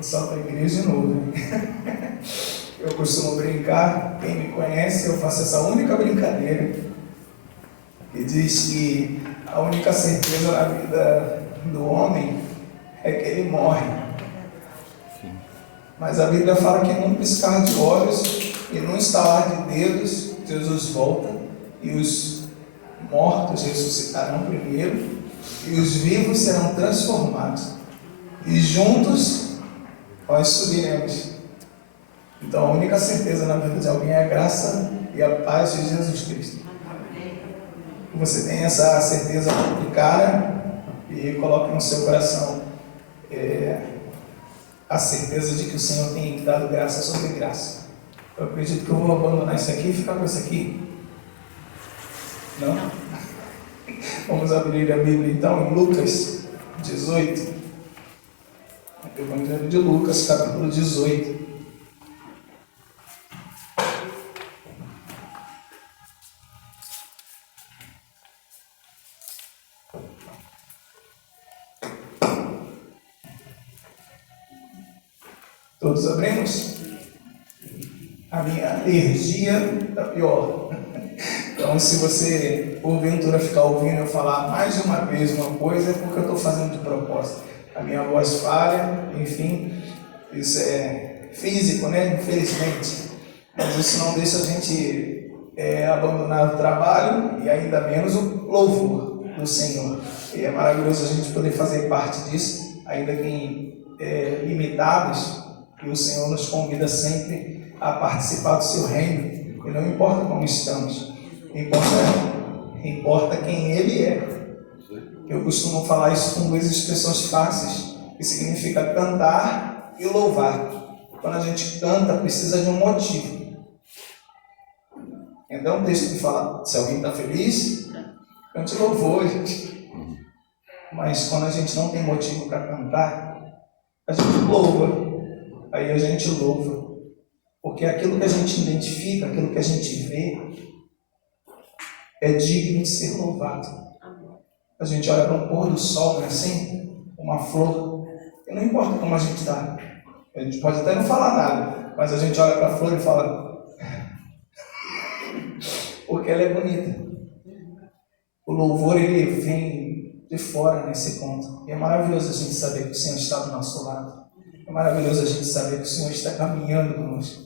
só para a igreja de novo, né? Eu costumo brincar, quem me conhece, eu faço essa única brincadeira que diz que a única certeza na vida do homem é que ele morre. Mas a Bíblia fala que num piscar de olhos e num estalar de dedos, Jesus volta e os mortos ressuscitarão primeiro e os vivos serão transformados. E juntos nós subiremos. Então a única certeza na vida de alguém é a graça e a paz de Jesus Cristo. Você tem essa certeza complicada e coloque no seu coração a certeza de que o Senhor tem dado graça sobre graça. Eu acredito que eu vou abandonar isso aqui e ficar com isso aqui. Não? Vamos abrir a Bíblia então em Lucas 18. Evangelho de Lucas, capítulo 18. Todos abrimos? A minha energia está pior. Então, se você, porventura, ficar ouvindo eu falar mais de uma vez uma coisa, é porque eu estou fazendo de propósito. A minha voz falha, enfim, isso é físico, né? Infelizmente. Mas isso não deixa a gente abandonar o trabalho e ainda menos o louvor do Senhor. E é maravilhoso a gente poder fazer parte disso, ainda que limitados, e o Senhor nos convida sempre a participar do seu reino. E não importa como estamos, importa quem Ele é. Eu costumo falar isso com duas expressões fáceis, que significa cantar e louvar. Quando a gente canta, precisa de um motivo. Então, um texto que fala, se alguém está feliz, cante louvor, gente. Mas quando a gente não tem motivo para cantar, a gente louva. Aí a gente louva. Porque aquilo que a gente identifica, aquilo que a gente vê, é digno de ser louvado. A gente olha para um pôr do sol, não é assim? Uma flor. E não importa como a gente está. A gente pode até não falar nada, mas a gente olha para a flor e fala porque ela é bonita. O louvor, ele vem de fora nesse ponto. E é maravilhoso a gente saber que o Senhor está do nosso lado. É maravilhoso a gente saber que o Senhor está caminhando conosco.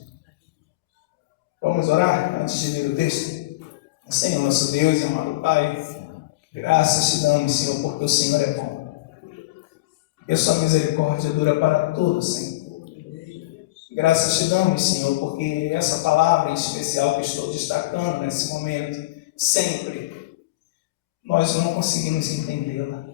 Vamos orar antes de ler o texto? Senhor, nosso Deus e amado Pai, graças te damos, Senhor, porque o Senhor é bom. E a sua misericórdia dura para todos, Senhor. Graças te damos, Senhor, porque essa palavra em especial que estou destacando nesse momento, sempre, nós não conseguimos entendê-la,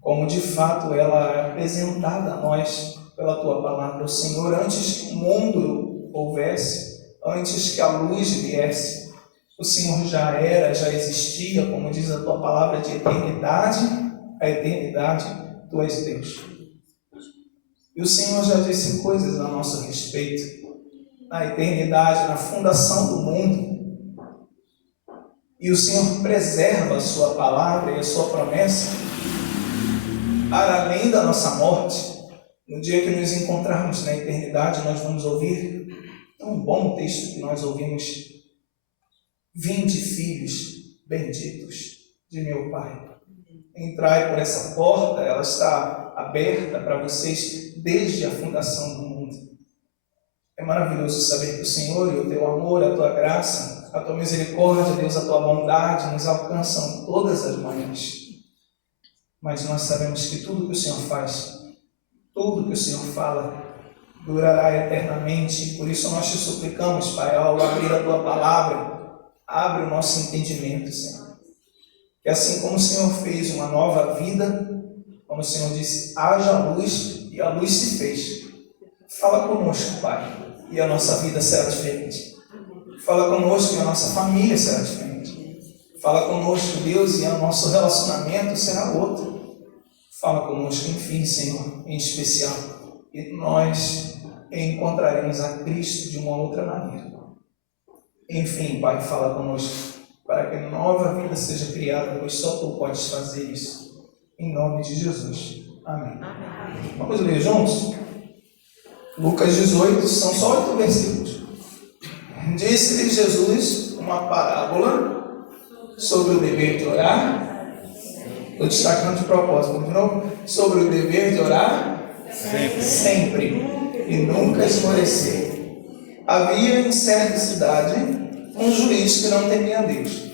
como de fato ela é apresentada a nós pela tua palavra. O Senhor, antes que o mundo houvesse, antes que a luz viesse, o Senhor já era, já existia, como diz a tua palavra, de eternidade a eternidade, tu és Deus. E o Senhor já disse coisas a nosso respeito, na eternidade, na fundação do mundo. E o Senhor preserva a sua palavra e a sua promessa para além da nossa morte. No dia que nos encontrarmos na eternidade, nós vamos ouvir um bom texto que nós ouvimos: 20 filhos benditos de meu Pai. Entrai por essa porta, ela está aberta para vocês desde a fundação do mundo. É maravilhoso saber que o Senhor e o teu amor, a tua graça, a tua misericórdia, Deus, a tua bondade nos alcançam todas as manhãs. Mas nós sabemos que tudo que o Senhor faz, tudo que o Senhor fala, durará eternamente. Por isso nós te suplicamos, Pai, ao abrir a tua palavra, abre o nosso entendimento, Senhor. Que assim como o Senhor fez uma nova vida, como o Senhor disse, haja luz, e a luz se fez. Fala conosco, Pai, e a nossa vida será diferente. Fala conosco e a nossa família será diferente. Fala conosco, Deus, e o nosso relacionamento será outro. Fala conosco, enfim, Senhor, em especial, e nós encontraremos a Cristo de uma outra maneira. Enfim, Pai, fala conosco, para que nova vida seja criada, pois só Tu podes fazer isso. Em nome de Jesus. Amém. Vamos ler juntos? Lucas 18, são só 8 versículos. Disse-lhe Jesus uma parábola sobre o dever de orar. Estou destacando de propósito, de novo. Sobre o dever de orar sempre e nunca esmorecer. Havia em certa cidade um juiz que não temia a Deus,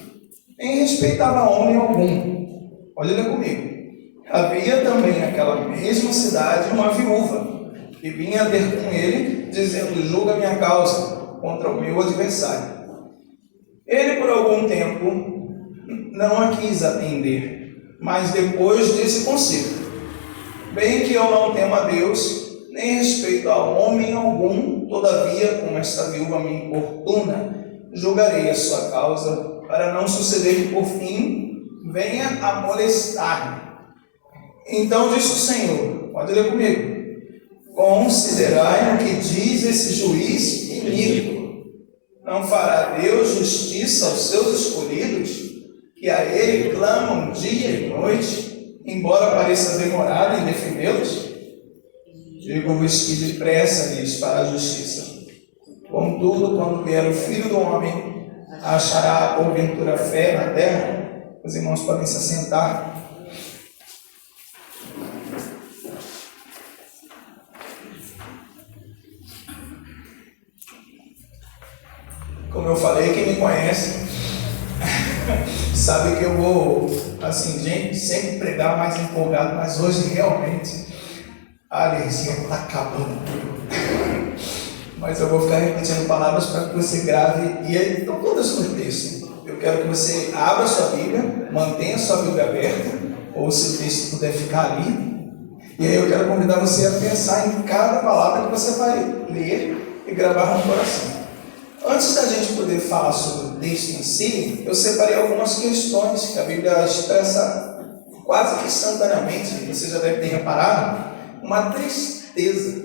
nem respeitava homem algum. Olha comigo. Havia também naquela mesma cidade uma viúva que vinha ter com ele, dizendo: julga minha causa contra o meu adversário. Ele por algum tempo não a quis atender, mas depois disse consigo: bem que eu não temo a Deus, nem respeito a homem algum, todavia, como esta viúva me importuna, julgarei a sua causa, para não suceder que por fim venha a molestar-me. Então disse o Senhor, pode ler comigo: considerai o que diz esse juiz iníquo. Não fará Deus justiça aos seus escolhidos, que a Ele clamam dia e noite, embora pareça demorado em defendê-los? Digo-vos que depressa lhes para a justiça. Contudo, quando vier o Filho do Homem, achará porventura fé na terra? Os irmãos podem se assentar. Como eu falei, quem me conhece sabe que eu vou, assim, gente, sempre pregar mais empolgado, mas hoje realmente a alergia está acabando. Mas eu vou ficar repetindo palavras para que você grave, e aí estão todas no texto. Eu quero que você abra sua Bíblia, mantenha sua Bíblia aberta, ou se o texto puder ficar ali. E aí eu quero convidar você a pensar em cada palavra que você vai ler e gravar no coração. Antes da gente poder falar sobre o texto em si, eu separei algumas questões que a Bíblia expressa quase que instantaneamente, você já deve ter reparado, uma tristeza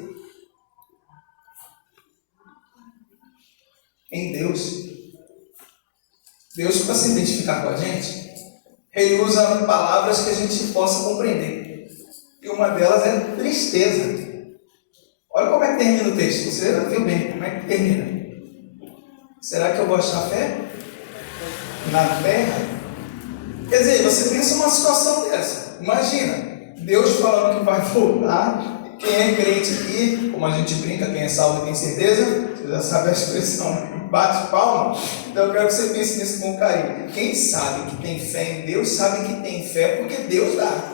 em Deus. Deus, para se identificar com a gente, Ele usa palavras que a gente possa compreender. E uma delas é tristeza. Olha como é que termina o texto. Você viu bem como é que termina. Será que eu vou achar fé na terra? Quer dizer, você pensa numa situação dessa. Imagina, Deus falando que vai voltar. Quem é crente aqui, como a gente brinca, quem é salvo tem certeza, você já sabe a expressão, bate palma. Então eu quero que você pense nisso com carinho. Quem sabe que tem fé em Deus, sabe que tem fé porque Deus dá.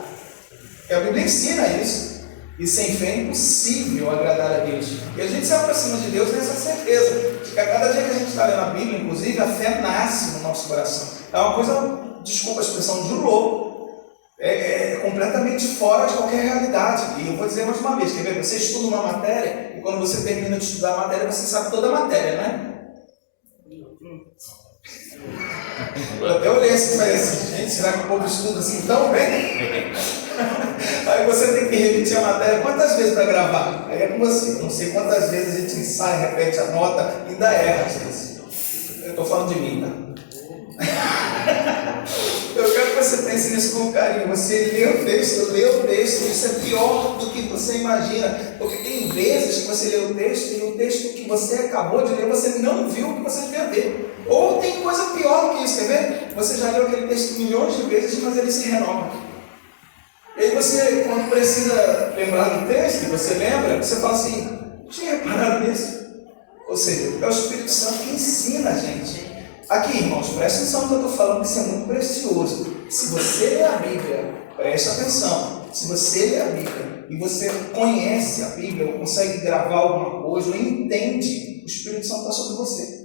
E a Bíblia ensina isso. E sem fé é impossível agradar a Deus. E a gente se aproxima de Deus nessa certeza de que a cada dia que a gente está lendo a Bíblia, inclusive, a fé nasce no nosso coração. É uma coisa, desculpa a expressão, de louco. É completamente fora de qualquer realidade. E eu vou dizer mais uma vez, quer ver? Você estuda uma matéria e quando você termina de estudar a matéria, você sabe toda a matéria, né? Eu até olhei assim e falei assim, gente, será que o povo estuda assim tão bem? Aí você tem que repetir a matéria quantas vezes para gravar? Aí é com você, eu não sei quantas vezes a gente ensaia, repete a nota, ainda erra às vezes. Eu estou falando de mim, tá? Eu quero que você pense nisso com carinho. Você lê o texto, isso é pior do que você imagina. Porque tem vezes que você lê o texto e o texto que você acabou de ler, você não viu o que você devia ver. Ou tem coisa pior do que isso, quer ver? Você já leu aquele texto milhões de vezes, mas ele se renova. E aí você, quando precisa lembrar do texto, você lembra, você fala assim, tinha reparado nisso? Ou seja, é o Espírito Santo que ensina a gente. Aqui, irmãos, presta atenção no que eu estou falando, que isso é muito precioso. Se você lê a Bíblia, presta atenção, se você lê a Bíblia e você conhece a Bíblia, ou consegue gravar alguma coisa, ou entende, o Espírito Santo está sobre você.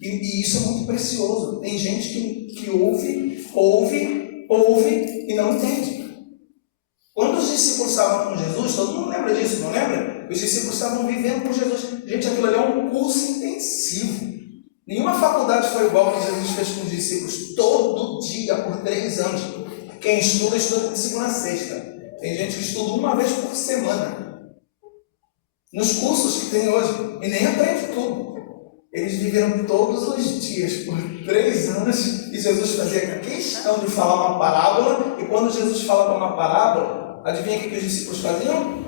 E isso é muito precioso. Tem gente que ouve e não entende. Quando os discípulos estavam com Jesus, todo mundo lembra disso, não lembra? Os discípulos estavam vivendo com Jesus. Gente, aquilo ali é um curso intensivo. Nenhuma faculdade foi igual que Jesus fez com os discípulos todo dia, por 3 anos. Quem estuda, estuda de segunda a sexta. Tem gente que estuda uma vez por semana. Nos cursos que tem hoje. E nem aprende tudo. Eles viveram todos os dias, por 3 anos. E Jesus fazia questão de falar uma parábola. E quando Jesus falava uma parábola, adivinha o que os discípulos faziam?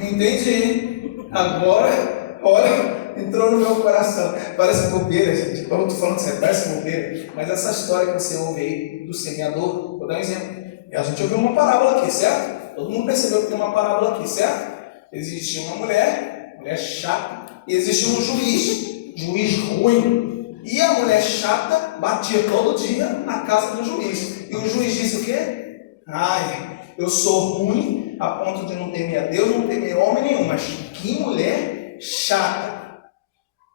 Entendi. Agora, olha, entrou no meu coração. Parece bobeira, gente. Como eu estou falando sério, parece bobeira. Mas essa história que você ouve aí do semeador, vou dar um exemplo. A gente ouviu uma parábola aqui, certo? Todo mundo percebeu que tem uma parábola aqui, certo? Existia uma mulher chata, e existia um juiz ruim. E a mulher chata batia todo dia na casa do juiz. E o juiz disse o quê? Ai, eu sou ruim a ponto de não temer a Deus, não temer homem nenhum, mas que mulher chata.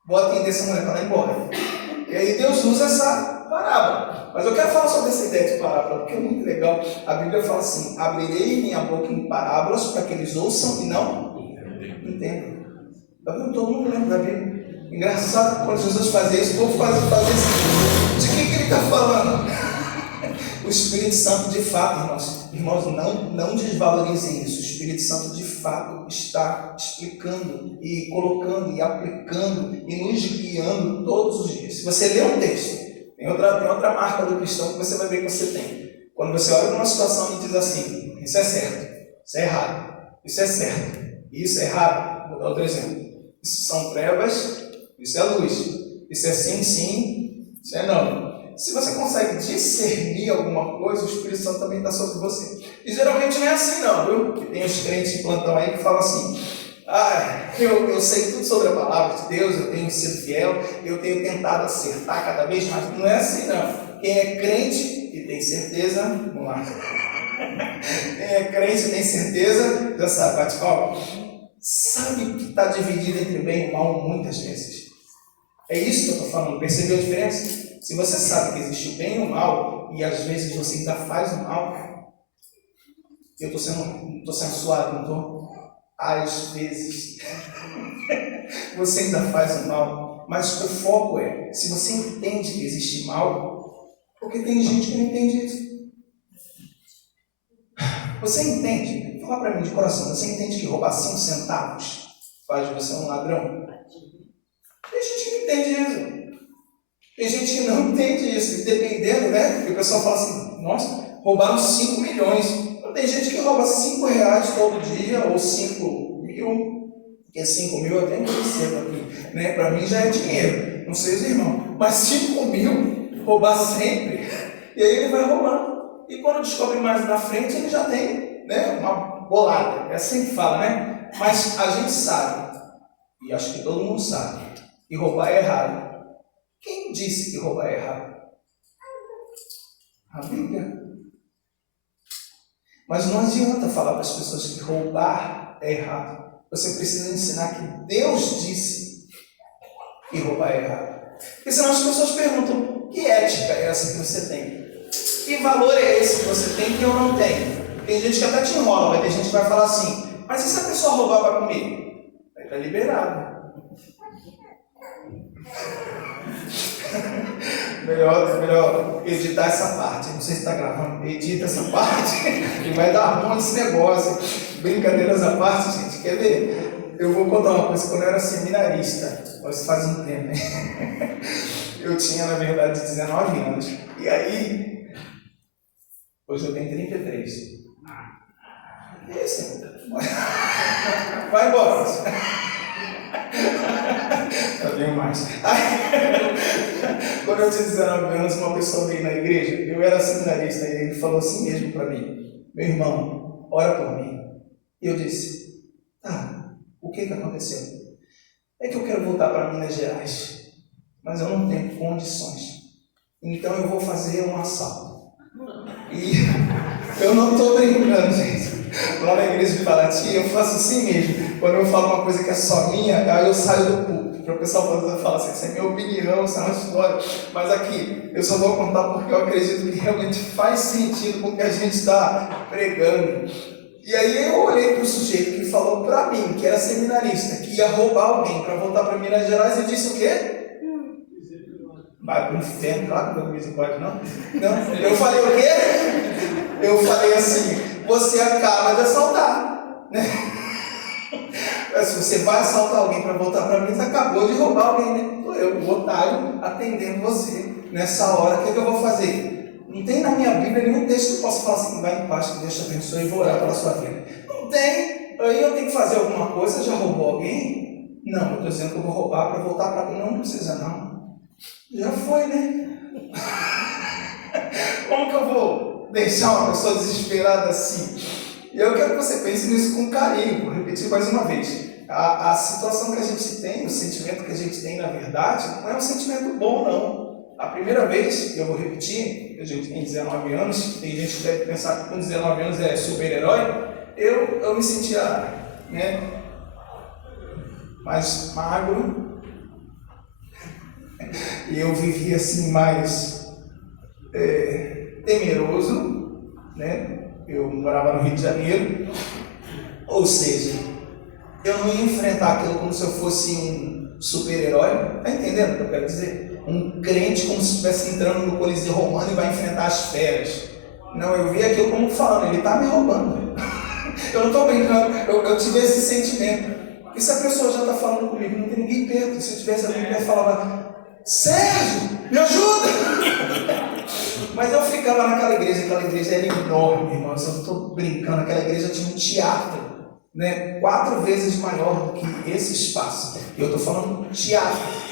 Vou atender essa mulher para ela ir embora. E aí Deus usa essa parábola. Mas eu quero falar sobre essa ideia de parábola, porque é muito legal. A Bíblia fala assim: abrirei minha boca em parábolas para que eles ouçam e não entendam. Está vendo? Todo mundo lembra da Bíblia. Engraçado, quando Jesus fazia isso, o povo fazia assim. De que ele está falando? O Espírito Santo, de fato, irmãos, não desvalorizem isso. O Espírito Santo, de fato, está explicando e colocando e aplicando e nos guiando todos os dias. Se você lê um texto, tem outra marca do cristão que você vai ver que você tem. Quando você olha para uma situação e diz assim: isso é certo, isso é errado, isso é certo, isso é errado. Vou dar outro exemplo. Isso são trevas, isso é luz. Isso é sim, sim, isso é não. Se você consegue discernir alguma coisa, o Espírito Santo também está sobre você. E geralmente não é assim não, viu? Que tem os crentes de plantão aí que falam assim: eu sei tudo sobre a palavra de Deus, eu tenho sido fiel, eu tenho tentado acertar cada vez mais. Não é assim não. Quem é crente e tem certeza, vamos lá. Quem é crente e tem certeza, já sabe, bate palma. Sabe que está dividido entre bem e mal muitas vezes. É isso que eu estou falando, percebeu a diferença? Se você sabe que existe o bem e o mal, e às vezes você ainda faz o mal, eu estou sendo suave, não estou? Às vezes você ainda faz o mal, mas o foco é, se você entende que existe mal, porque tem gente que não entende isso. Você entende? Fala para mim de coração, você entende que roubar 5 centavos faz de você um ladrão? Tem gente que não entende isso. Tem gente que não entende isso, dependendo, né? E o pessoal fala assim: nossa, roubaram 5 milhões. Então, tem gente que rouba 5 reais todo dia, ou 5 mil, porque 5 mil eu tenho que recebo aqui, né? Para mim já é dinheiro, não sei os irmãos, mas 5 mil, roubar sempre, e aí ele vai roubar. E quando descobre mais na frente, ele já tem, né, uma bolada, é assim que fala, né? Mas a gente sabe, e acho que todo mundo sabe, que roubar é errado. Quem disse que roubar é errado? A Bíblia. Mas não adianta falar para as pessoas que roubar é errado. Você precisa ensinar que Deus disse que roubar é errado. Porque senão as pessoas perguntam: que ética é essa que você tem? Que valor é esse que você tem que eu não tenho? Tem gente que até te enrola, vai ter gente que vai falar assim: mas e se a pessoa roubar para comer? Vai estar liberado. Melhor editar essa parte. Não sei se está gravando. Edita essa parte e vai dar ruim esse negócio. Brincadeiras à parte, gente. Quer ver? Eu vou contar uma coisa. Quando eu era seminarista, isso faz um tempo, né? Eu tinha, na verdade, 19 anos. E aí, hoje eu tenho 33. Isso. Vai embora. Eu tenho mais. Quando eu tinha 19 anos, uma pessoa veio na igreja, eu era seminarista, e ele falou assim mesmo para mim: meu irmão, ora por mim. E eu disse: o que aconteceu? É que eu quero voltar para Minas Gerais, mas eu não tenho condições. Então eu vou fazer um assalto. E eu não estou brincando, gente. Lá na igreja de Paraty, eu faço assim mesmo. Quando eu falo uma coisa que é só minha, aí eu saio do púlpito. Para o pessoal falar assim: essa é minha opinião, isso é uma história. Mas aqui, eu só vou contar porque eu acredito que realmente faz sentido com o que a gente está pregando. E aí eu olhei para o sujeito que falou para mim, que era seminarista, que ia roubar alguém para voltar para Minas Gerais, e disse o quê? Vai para o inferno, claro que não misericórdia, não. Eu falei o quê? Eu falei assim: você acaba de assaltar, né? Se você vai assaltar alguém para voltar para Minas, acabou de roubar alguém, né? Eu, o otário, atendendo você nessa hora, o que eu vou fazer? Não tem na minha Bíblia nenhum texto que eu possa falar assim: vai em paz, que Deus te abençoe e vou orar pela sua vida. Não tem. aí eu tenho que fazer alguma coisa, já roubou alguém? Não, eu estou dizendo que eu vou roubar para voltar para cá. Não precisa não. Já foi, né? Como que eu vou deixar uma pessoa desesperada assim? E eu quero que você pense nisso com carinho. Vou repetir mais uma vez. A situação que a gente tem, o sentimento que a gente tem na verdade, não é um sentimento bom, não. A primeira vez, eu vou repetir, a gente tem 19 anos, tem gente que deve pensar que com 19 anos é super-herói. Eu me sentia, né, mais magro, e eu vivia assim mais temeroso, né? Eu morava no Rio de Janeiro, ou seja, eu não ia enfrentar aquilo como se eu fosse um super-herói. Tá entendendo o que eu quero dizer? Um crente como se estivesse entrando no Coliseu Romano e vai enfrentar as feras. Não, eu vi aquilo como falando, ele está me roubando. Eu não estou brincando, eu tive esse sentimento. E se a pessoa já está falando comigo, não tem ninguém perto. Se eu tivesse alguém perto, falava, Sérgio, me ajuda! Mas eu ficava naquela igreja, aquela igreja era enorme, irmãos. Eu não estou brincando, aquela igreja tinha um teatro, né, 4 vezes maior do que esse espaço. E eu estou falando teatro.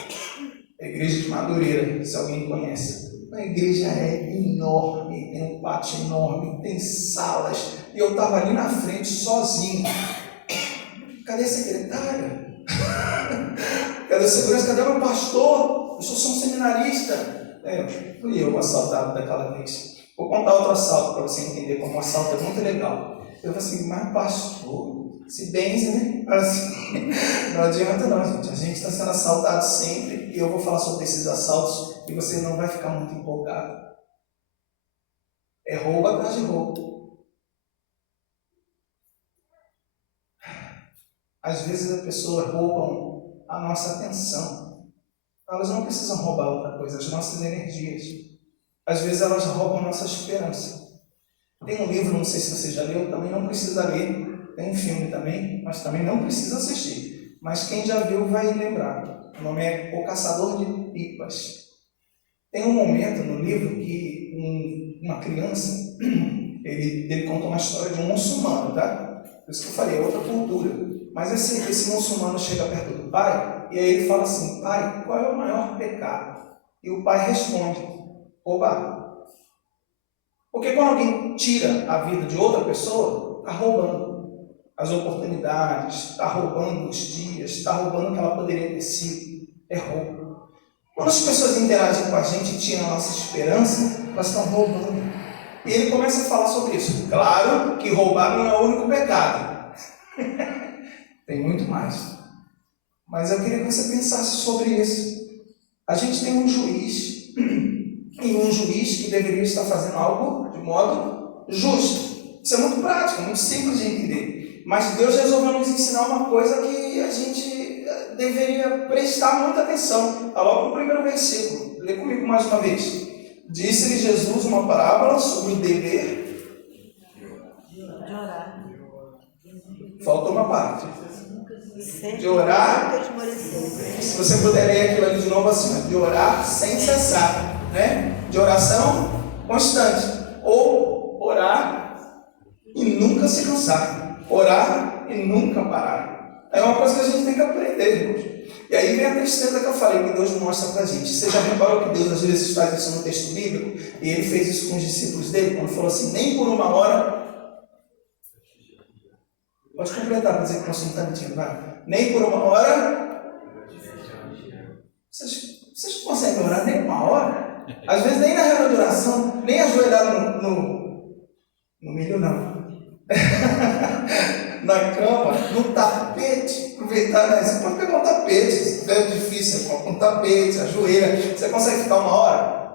A igreja de Madureira, se alguém conhece. A igreja é enorme, tem um pátio enorme, tem salas. E eu estava ali na frente, sozinho. Cadê a secretária? Cadê a segurança? Cadê o meu pastor? Eu sou só um seminarista. Fui eu o assaltado daquela vez. Vou contar outro assalto para você entender como um assalto é muito legal. Eu falei assim, mas pastor, se benze, né? Assim, não adianta não, gente. A gente está sendo assaltado sempre e eu vou falar sobre esses assaltos e você não vai ficar muito empolgado. É roubo atrás de roubo. Às vezes as pessoas roubam a nossa atenção. Elas não precisam roubar outra coisa, as nossas energias. Às vezes elas roubam a nossa esperança. Tem um livro, não sei se você já leu, também não precisa ler. Tem um filme também, mas também não precisa assistir. Mas quem já viu vai lembrar. O nome é O Caçador de Pipas. Tem um momento no livro que uma criança, ele conta uma história de um muçulmano, tá? Por isso que eu falei, é outra cultura. Mas esse muçulmano chega perto do pai e aí ele fala assim, pai, qual é o maior pecado? E o pai responde, roubar. Porque quando alguém tira a vida de outra pessoa, está roubando as oportunidades, está roubando os dias, está roubando o que ela poderia ter sido. É roubo. Quando as pessoas interagem com a gente e tiram a nossa esperança, elas estão roubando. E ele começa a falar sobre isso. Claro que roubar não é o único pecado. Tem muito mais. Mas eu queria que você pensasse sobre isso. A gente tem um juiz, e um juiz que deveria estar fazendo algo de modo justo. Isso é muito prático, muito simples de entender. Mas Deus resolveu nos ensinar uma coisa que a gente deveria prestar muita atenção. Está logo no primeiro versículo. Lê comigo mais uma vez. Disse-lhe Jesus uma parábola sobre o dever de orar. Faltou uma parte. De orar, se você puder ler aquilo ali de novo assim, de orar sem cessar, né? De oração constante, ou orar e nunca se cansar, orar e nunca parar. É uma coisa que a gente tem que aprender, irmãos. E aí vem a tristeza que eu falei, que Deus mostra pra gente. Você já reparou que Deus às vezes faz isso no texto bíblico? E ele fez isso com os discípulos dele, quando falou assim, nem por uma hora. Pode completar para dizer que o próximo está mentindo, vai. Nem por uma hora. Vocês conseguem orar nem uma hora? Às vezes nem na reunião de oração, nem ajoelhado no milho, não. Na cama, no tapete. Aproveitar, né? Você pode pegar um tapete, se é difícil, você coloca um tapete, ajoelha. Você consegue ficar uma hora?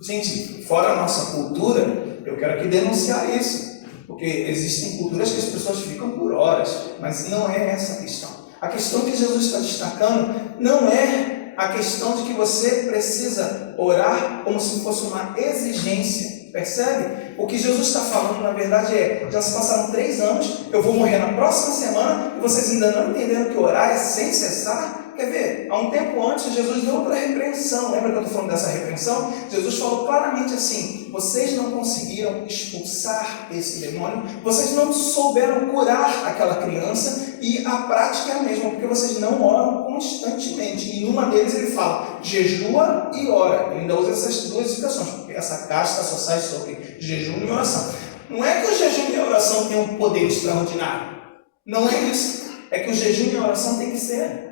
Gente, fora a nossa cultura, eu quero aqui denunciar isso. Porque existem culturas que as pessoas ficam por horas, mas não é essa a questão. A questão que Jesus está destacando não é a questão de que você precisa orar como se fosse uma exigência. Percebe? O que Jesus está falando, na verdade, já se passaram 3 anos, eu vou morrer na próxima semana, e vocês ainda não entenderam que orar é sem cessar? Quer ver? Há um tempo antes, Jesus deu outra repreensão. Lembra que eu estou falando dessa repreensão? Jesus falou claramente assim: vocês não conseguiram expulsar esse demônio, vocês não souberam curar aquela criança, e a prática é a mesma, porque vocês não oram constantemente. E numa deles ele fala, jejua e ora. Ele ainda usa essas 2 expressões, porque essa casta só sai sobre jejum e oração. Não é que o jejum e a oração tenham um poder extraordinário. Não é isso. É que o jejum e a oração tem que ser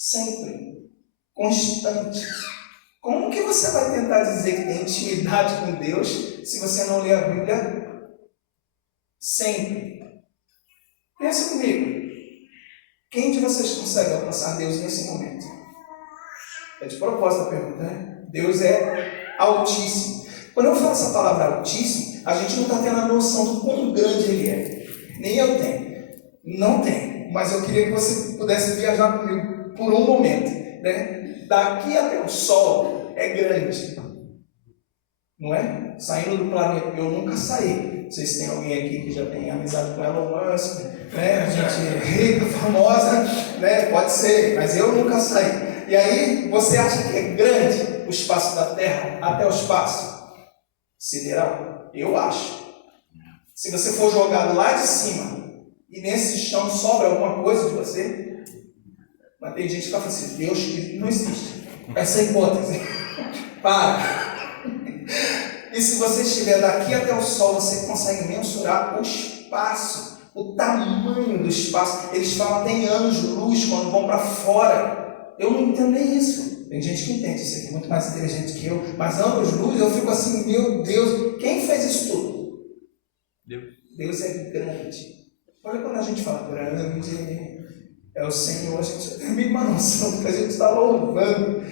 sempre, constante. Como que você vai tentar dizer que tem intimidade com Deus se você não lê a Bíblia sempre? Pensa comigo. Quem de vocês consegue alcançar Deus nesse momento? É de propósito a pergunta, né? Deus é altíssimo. Quando eu falo essa palavra altíssimo, a gente não está tendo a noção do quão grande Ele é. Nem eu tenho. Não tenho. Mas eu queria que você pudesse viajar comigo por um momento, né? Daqui até o Sol é grande, não é? Saindo do planeta, eu nunca saí. Não sei se tem alguém aqui que já tem amizade com Elon Musk, né? A gente rica, famosa, né? Pode ser, mas eu nunca saí. E aí, você acha que é grande o espaço da Terra até o espaço sideral? Eu acho. Se você for jogado lá de cima e nesse chão sobra alguma coisa de você, mas tem gente que fala assim, Deus que não existe. Essa hipótese. Para. E se você estiver daqui até o Sol, você consegue mensurar o espaço, o tamanho do espaço. Eles falam até em anos-luz quando vão para fora. Eu não entendo isso. Tem gente que entende isso aqui, muito mais inteligente que eu. Mas anos-luz, eu fico assim, meu Deus, quem fez isso tudo? Deus. Deus é grande. Olha quando a gente fala grande, é o Senhor, a gente tem a mesma noção do que a gente está louvando.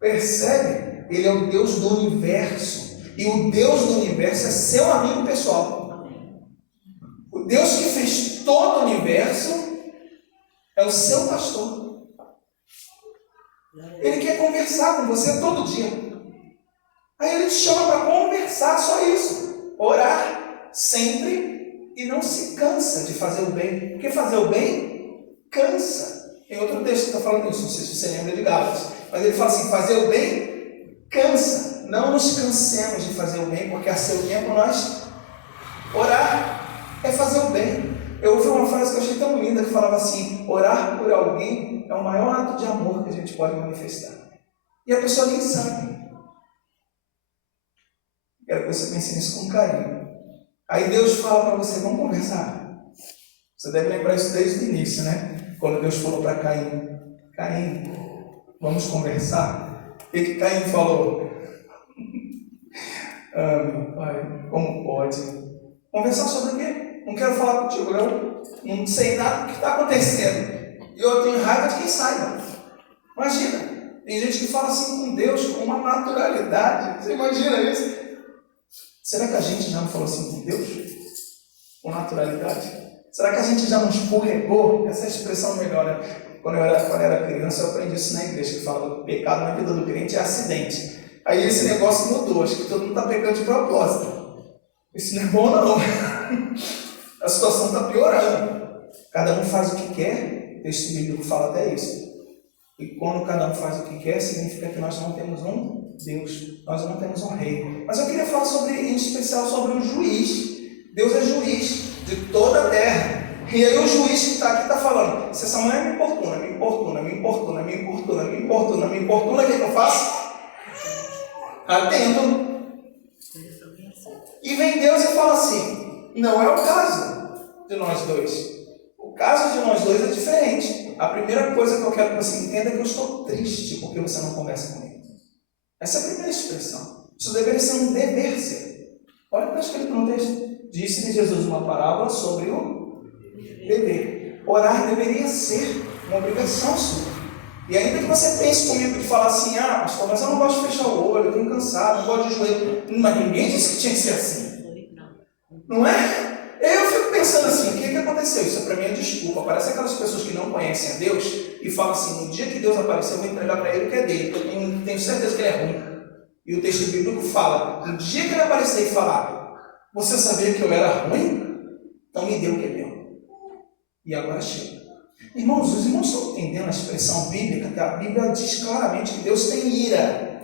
Percebe? Ele é o Deus do universo. E o Deus do universo é seu amigo pessoal. O Deus que fez todo o universo é o seu pastor. Ele quer conversar com você todo dia. Aí ele te chama para conversar, só isso. Orar sempre e não se cansa de fazer o bem. Porque fazer o bem cansa. Tem outro texto que está falando isso, não sei se você lembra de Gálatas, mas ele fala assim, fazer o bem cansa. Não nos cansemos de fazer o bem, porque a seu tempo nós orar é fazer o bem. Eu ouvi uma frase que eu achei tão linda que falava assim, orar por alguém é o maior ato de amor que a gente pode manifestar. E a pessoa nem sabe. Quero que você pense nisso com carinho. Aí Deus fala para você, vamos conversar. Você deve lembrar isso desde o início, né? Quando Deus falou para Caim, Caim, vamos conversar? O que Caim falou? Meu pai, como pode? Conversar sobre o quê? Não quero falar contigo, não sei nada do que está acontecendo. E eu tenho raiva de quem saiba. Imagina, tem gente que fala assim com Deus com uma naturalidade. Você imagina isso? Será que a gente já não falou assim com Deus? Com naturalidade? Será que a gente já não escorregou? Essa expressão melhor, né? Quando eu era criança, eu aprendi isso na igreja, que fala do pecado na vida do crente é acidente. Aí esse negócio mudou, acho que todo mundo está pecando de propósito. Isso não é bom, não. A situação está piorando. Cada um faz o que quer, o texto bíblico fala até isso. E quando cada um faz o que quer, significa que nós não temos um Deus, nós não temos um rei. Mas eu queria falar em especial sobre o juiz. Deus é juiz de toda a terra. E aí o juiz que está aqui está falando, se essa mulher me importuna, o que eu faço? Atento. E vem Deus e fala assim, não é o caso de nós dois. O caso de nós dois é diferente. A primeira coisa que eu quero que você entenda é que eu estou triste porque você não conversa comigo. Essa é a primeira expressão. Isso deveria ser um dever seu. Olha o que está escrito no texto. Disse-lhe Jesus uma parábola sobre o dever. Orar deveria ser uma obrigação sua. E ainda que você pense comigo de falar assim, pastor, mas eu não gosto de fechar o olho, eu estou cansado, não gosto de joelho. Mas ninguém disse que tinha que ser assim. Não é? Eu fico pensando assim, o que aconteceu? Isso para mim é desculpa. Parece aquelas pessoas que não conhecem a Deus e falam assim, no dia que Deus aparecer, eu vou entregar para ele o que é dele, porque eu tenho certeza que ele é ruim. E o texto bíblico fala, no dia que ele aparecer e falar, você sabia que eu era ruim? Então me deu o que é meu. E agora chega. Irmãos, os irmãos estão entendendo a expressão bíblica, que a Bíblia diz claramente que Deus tem ira.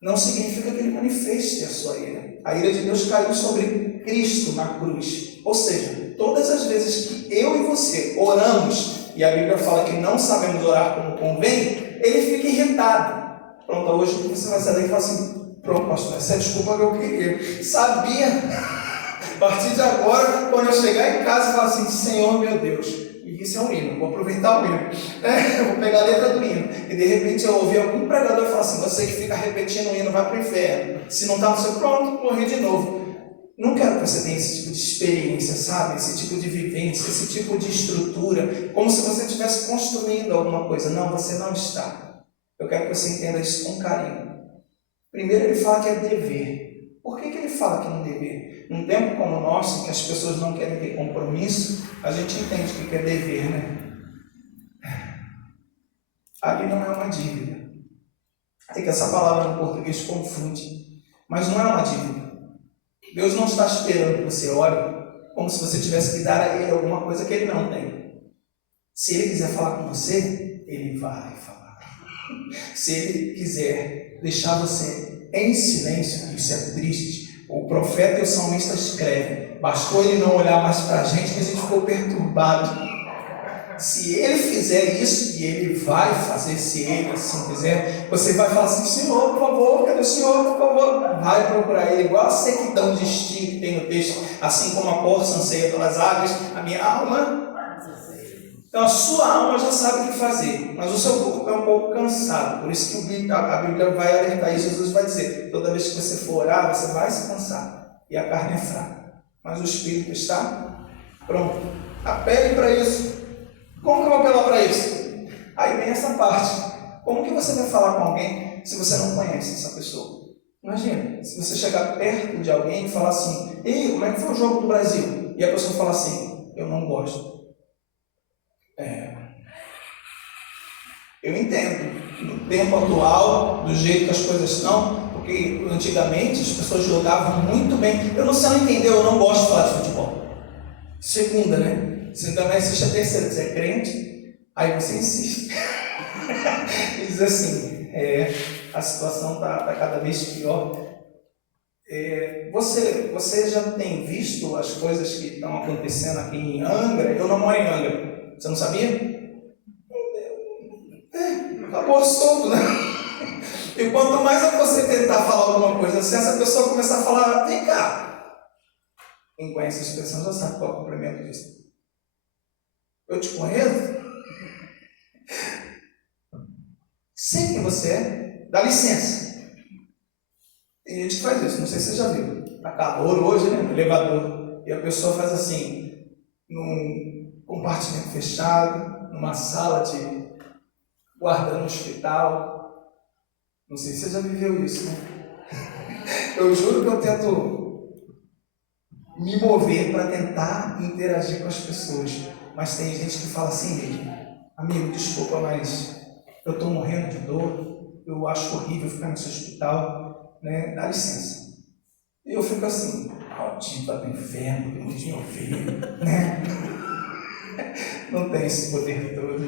Não significa que ele manifeste a sua ira. A ira de Deus caiu sobre Cristo na cruz. Ou seja, todas as vezes que eu e você oramos, e a Bíblia fala que não sabemos orar como convém, ele fica irritado. Pronto, hoje você vai sair daqui e falar assim, pronto, pastor, essa é a desculpa que eu queria. Sabia? A partir de agora, quando eu chegar em casa, eu falo assim, Senhor meu Deus, e isso é um hino, vou aproveitar o hino, eu vou pegar a letra do hino, e de repente eu ouvi algum pregador falar assim, você que fica repetindo o hino vai para o inferno, se não está no seu pronto, morrer de novo. Não quero que você tenha esse tipo de experiência, sabe? Esse tipo de vivência, esse tipo de estrutura, como se você estivesse construindo alguma coisa. Não, você não está. Eu quero que você entenda isso com carinho. Primeiro ele fala que é dever. Por que ele fala que é um dever? Num tempo como o nosso, em que as pessoas não querem ter compromisso, a gente entende o que é dever, né? Ali não é uma dívida. É que essa palavra no português confunde. Mas não é uma dívida. Deus não está esperando que você ore como se você tivesse que dar a Ele alguma coisa que Ele não tem. Se Ele quiser falar com você, Ele vai falar. Se Ele quiser deixar você em silêncio, isso é triste. O profeta e o salmista escrevem, bastou ele não olhar mais para a gente que a gente ficou perturbado. Se ele fizer isso, e ele vai fazer, se ele assim quiser, você vai falar assim, Senhor, por favor, cadê o Senhor, por favor? Vai procurar ele, igual a sequidão de estio que tem no texto, assim como a corça anseia pelas águas, a minha alma. Então a sua alma já sabe o que fazer, mas o seu corpo é um pouco cansado, por isso que a Bíblia vai alertar e Jesus vai dizer, toda vez que você for orar, você vai se cansar, e a carne é fraca, mas o Espírito está pronto. Apele para isso. Como que eu vou apelar para isso? Aí vem essa parte. Como que você vai falar com alguém se você não conhece essa pessoa? Imagina, se você chegar perto de alguém e falar assim, ei, como é que foi o jogo do Brasil? E a pessoa fala assim, eu não gosto. Eu entendo, no tempo atual, do jeito que as coisas estão, porque antigamente as pessoas jogavam muito bem. Eu não sei, não entendeu, eu não gosto de falar de futebol. Segunda, né? Você também assiste a terceira, você é crente, aí você insiste. E diz assim, a situação está cada vez pior. Você já tem visto as coisas que estão acontecendo aqui em Angra? Eu não moro em Angra, você não sabia? Acabou solto, né? E quanto mais você tentar falar alguma coisa, se essa pessoa começar a falar, vem cá. Quem conhece a expressão já sabe qual é o complemento disso. Eu te conheço? Sei quem você é. Dá licença. Tem gente que faz isso, não sei se você já viu. Tá calor hoje, né? No elevador. E a pessoa faz assim, num compartimento fechado, numa sala de guarda no hospital. Não sei se você já viveu isso, né? Eu juro que eu tento me mover para tentar interagir com as pessoas. Mas tem gente que fala assim mesmo, amigo, desculpa, mas eu estou morrendo de dor, eu acho horrível ficar nesse hospital, né? Dá licença. E eu fico assim, maldita do inferno, que não tinha ouvido, né? Não tem esse poder todo,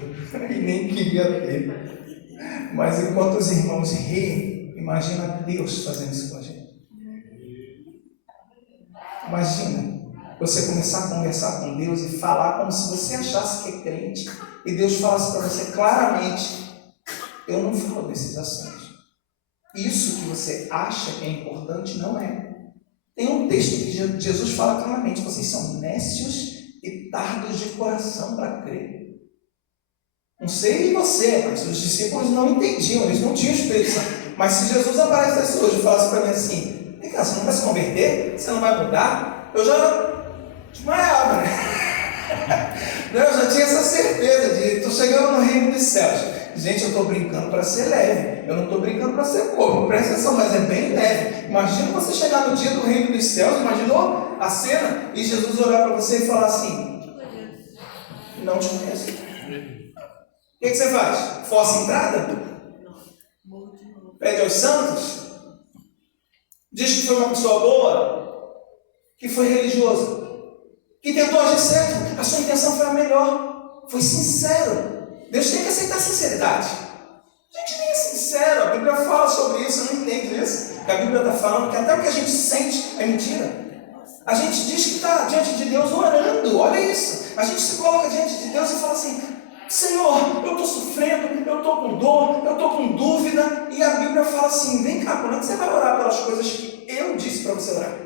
e nem queria ter. Mas enquanto os irmãos riem, imagina Deus fazendo isso com a gente. Imagina você começar a conversar com Deus e falar como se você achasse que é crente e Deus falasse para você claramente, eu não falo desses assuntos. Isso que você acha que é importante não é. Tem um texto que Jesus fala claramente, vocês são nécios e tardos de coração para crer. Não sei de você, mas os discípulos não entendiam, eles não tinham Espírito Santo. Mas se Jesus aparecesse hoje e falasse para mim assim, vem cá, você não vai se converter? Você não vai mudar? Eu já desmaiava, né? Eu já tinha essa certeza de estou chegando no reino dos céus. Gente, eu estou brincando para ser leve, eu não estou brincando para ser bobo, presta atenção, mas é bem leve. Imagina você chegar no dia do reino dos céus, imaginou a cena e Jesus olhar para você e falar assim, não te conheço. O que você faz? Força entrada? Pede aos santos? Diz que foi uma pessoa boa, que foi religioso, que tentou agir certo. A sua intenção foi a melhor, foi sincero. Deus tem que aceitar a sinceridade. A gente nem é sincero, a Bíblia fala sobre isso, eu não entendo isso. Que a Bíblia está falando que até o que a gente sente é mentira. A gente diz que está diante de Deus orando, olha isso. A gente se coloca diante de Deus e fala assim: Senhor, eu estou sofrendo, eu estou com dor, eu estou com dúvida. E a Bíblia fala assim: vem cá, quando é que você vai orar pelas coisas que eu disse para você orar?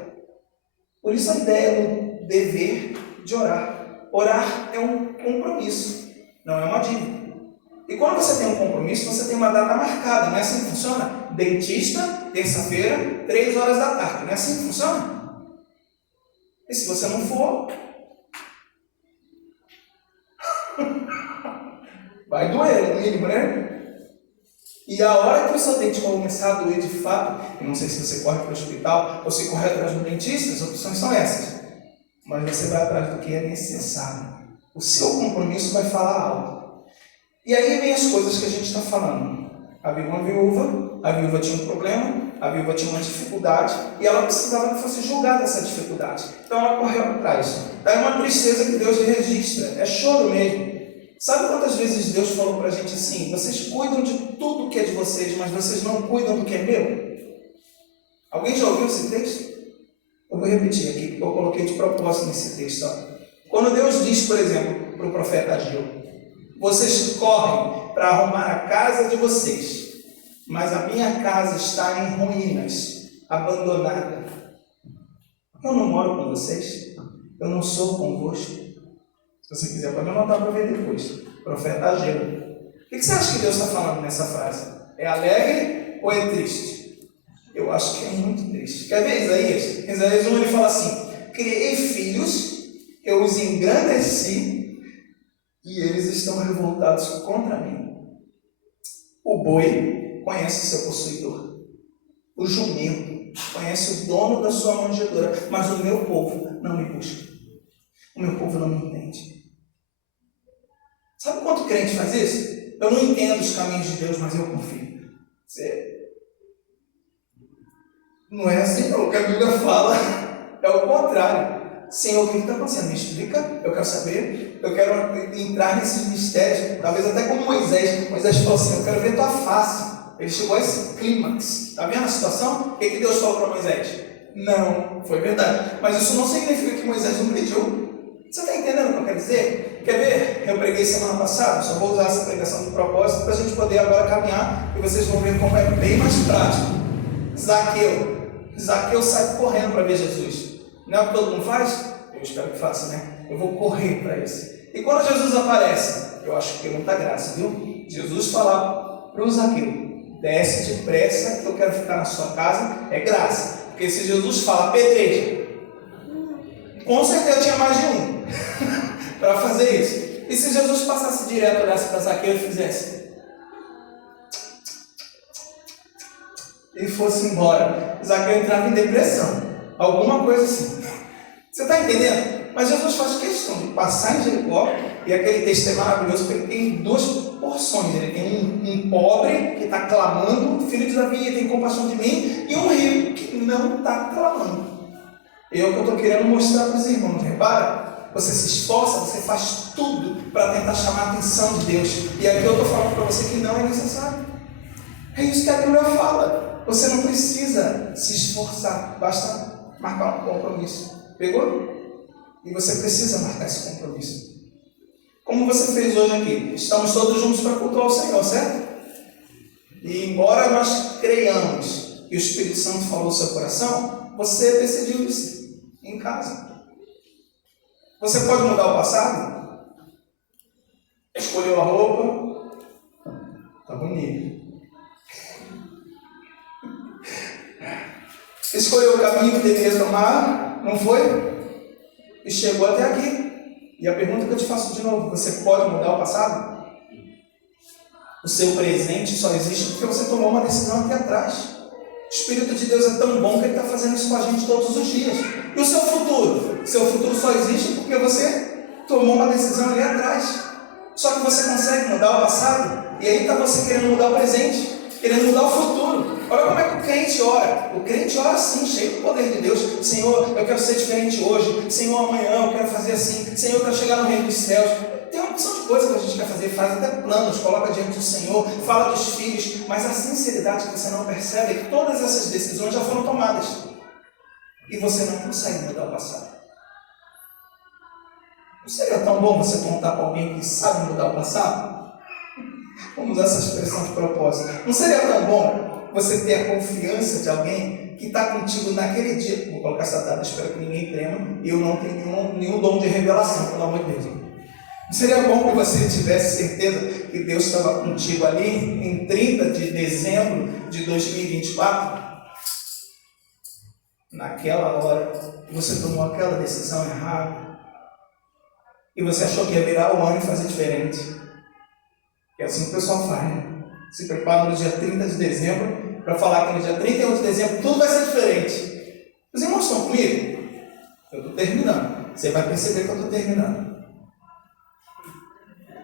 Por isso a ideia do dever de orar. Orar é um compromisso, não é uma dívida. E quando você tem um compromisso, você tem uma data marcada, não é assim que funciona? Dentista, terça-feira, 3 horas da tarde, não é assim que funciona? E se você não for, vai doer, no mínimo, né? E a hora que o seu dente começar a doer de fato, eu não sei se você corre para o hospital ou se corre atrás do dentista, as opções são essas. Mas você vai atrás do que é necessário. O seu compromisso vai falar alto. E aí vem as coisas que a gente está falando. Havia uma viúva, a viúva tinha um problema, a viúva tinha uma dificuldade e ela precisava que fosse julgada essa dificuldade. Então ela correu atrás. Daí uma tristeza que Deus registra, é choro mesmo. Sabe quantas vezes Deus falou para a gente assim: vocês cuidam de tudo que é de vocês, mas vocês não cuidam do que é meu? Alguém já ouviu esse texto? Eu vou repetir aqui, porque eu coloquei de propósito nesse texto. Ó. Quando Deus diz, por exemplo, para o profeta Ageu: vocês correm para arrumar a casa de vocês, mas a minha casa está em ruínas, abandonada. Eu não moro com vocês, eu não sou convosco. Se você quiser, pode anotar para ver depois. Profeta Ageu. O que você acha que Deus está falando nessa frase? É alegre ou é triste? Eu acho que é muito triste. Quer ver Isaías? Isaías 1 ele fala assim: criei filhos, eu os engrandeci e eles estão revoltados contra mim. O boi conhece seu possuidor. O jumento conhece o dono da sua manjedoura. Mas o meu povo não me busca. O meu povo não me entende. Sabe quanto crente faz isso? Eu não entendo os caminhos de Deus, mas eu confio. Não é assim não. O que a Bíblia fala é o contrário. Senhor, o que está acontecendo? Me explica, eu quero saber, eu quero entrar nesses mistérios, talvez até como Moisés. Moisés falou assim: eu quero ver tua face. Ele chegou a esse clímax. Está vendo a situação? O que Deus falou para Moisés? Não, foi verdade. Mas isso não significa que Moisés não pediu. Você está entendendo o que eu quero dizer? Quer ver? Eu preguei semana passada, só vou usar essa pregação de propósito para a gente poder agora caminhar e vocês vão ver como é bem mais prático. Zaqueu sai correndo para ver Jesus. Não é o que todo mundo faz? Eu espero que faça, né? Eu vou correr para esse. E quando Jesus aparece, eu acho que é muita graça, viu? Jesus fala para o Zaqueu: desce depressa que eu quero ficar na sua casa, é graça. Porque se Jesus fala pedreja, com certeza tinha mais de um para fazer isso. E se Jesus passasse direto, olhasse para Zaqueu e fizesse e fosse embora, Zaqueu entrava em depressão, alguma coisa assim. Você está entendendo? Mas Jesus faz questão de passar em Jericó, e aquele texto é maravilhoso porque ele tem 2 porções. Ele tem um pobre que está clamando: filho de Davi, tem compaixão de mim, e um rico que não está clamando. É o que eu estou querendo mostrar para os irmãos. Repara, você se esforça, você faz tudo para tentar chamar a atenção de Deus. E aqui eu estou falando para você que não é necessário. É isso que a Bíblia fala. Você não precisa se esforçar, basta marcar um compromisso. Pegou? E você precisa marcar esse compromisso. Como você fez hoje aqui. Estamos todos juntos para cultuar o Senhor, certo? E embora nós creiamos que o Espírito Santo falou no seu coração, você decidiu isso em casa. Você pode mudar o passado? Escolheu a roupa, tá bonito. Escolheu o caminho que deveria tomar, não foi? E chegou até aqui. E a pergunta que eu te faço de novo: você pode mudar o passado? O seu presente só existe porque você tomou uma decisão aqui atrás. O Espírito de Deus é tão bom que Ele está fazendo isso com a gente todos os dias. E o seu futuro? O seu futuro só existe porque você tomou uma decisão ali atrás. Só que você consegue mudar o passado, e aí está você querendo mudar o presente, querendo mudar o futuro. Olha como é que o crente ora. O crente ora assim, cheio do poder de Deus. Senhor, eu quero ser diferente hoje. Senhor, amanhã eu quero fazer assim. Senhor, eu quero chegar no reino dos céus. Tem uma opção de coisa que a gente quer fazer, faz até planos, coloca diante do Senhor, fala dos filhos, mas a sinceridade que você não percebe é que todas essas decisões já foram tomadas. E você não consegue mudar o passado. Não seria tão bom você contar para alguém que sabe mudar o passado? Vamos usar essa expressão de propósito. Não seria tão bom você ter a confiança de alguém que está contigo naquele dia? Vou colocar essa data, espero que ninguém trema. E eu não tenho nenhum dom de revelação, pelo amor de Deus. Não seria bom que você tivesse certeza que Deus estava contigo ali em 30 de dezembro de 2024? Naquela hora, você tomou aquela decisão errada. E você achou que ia virar o ano e fazer diferente. É assim que o pessoal faz, né? Se prepara no dia 30 de dezembro para falar que no dia 31 de dezembro tudo vai ser diferente. Os irmãos estão comigo? Eu estou terminando. Você vai perceber que eu estou terminando.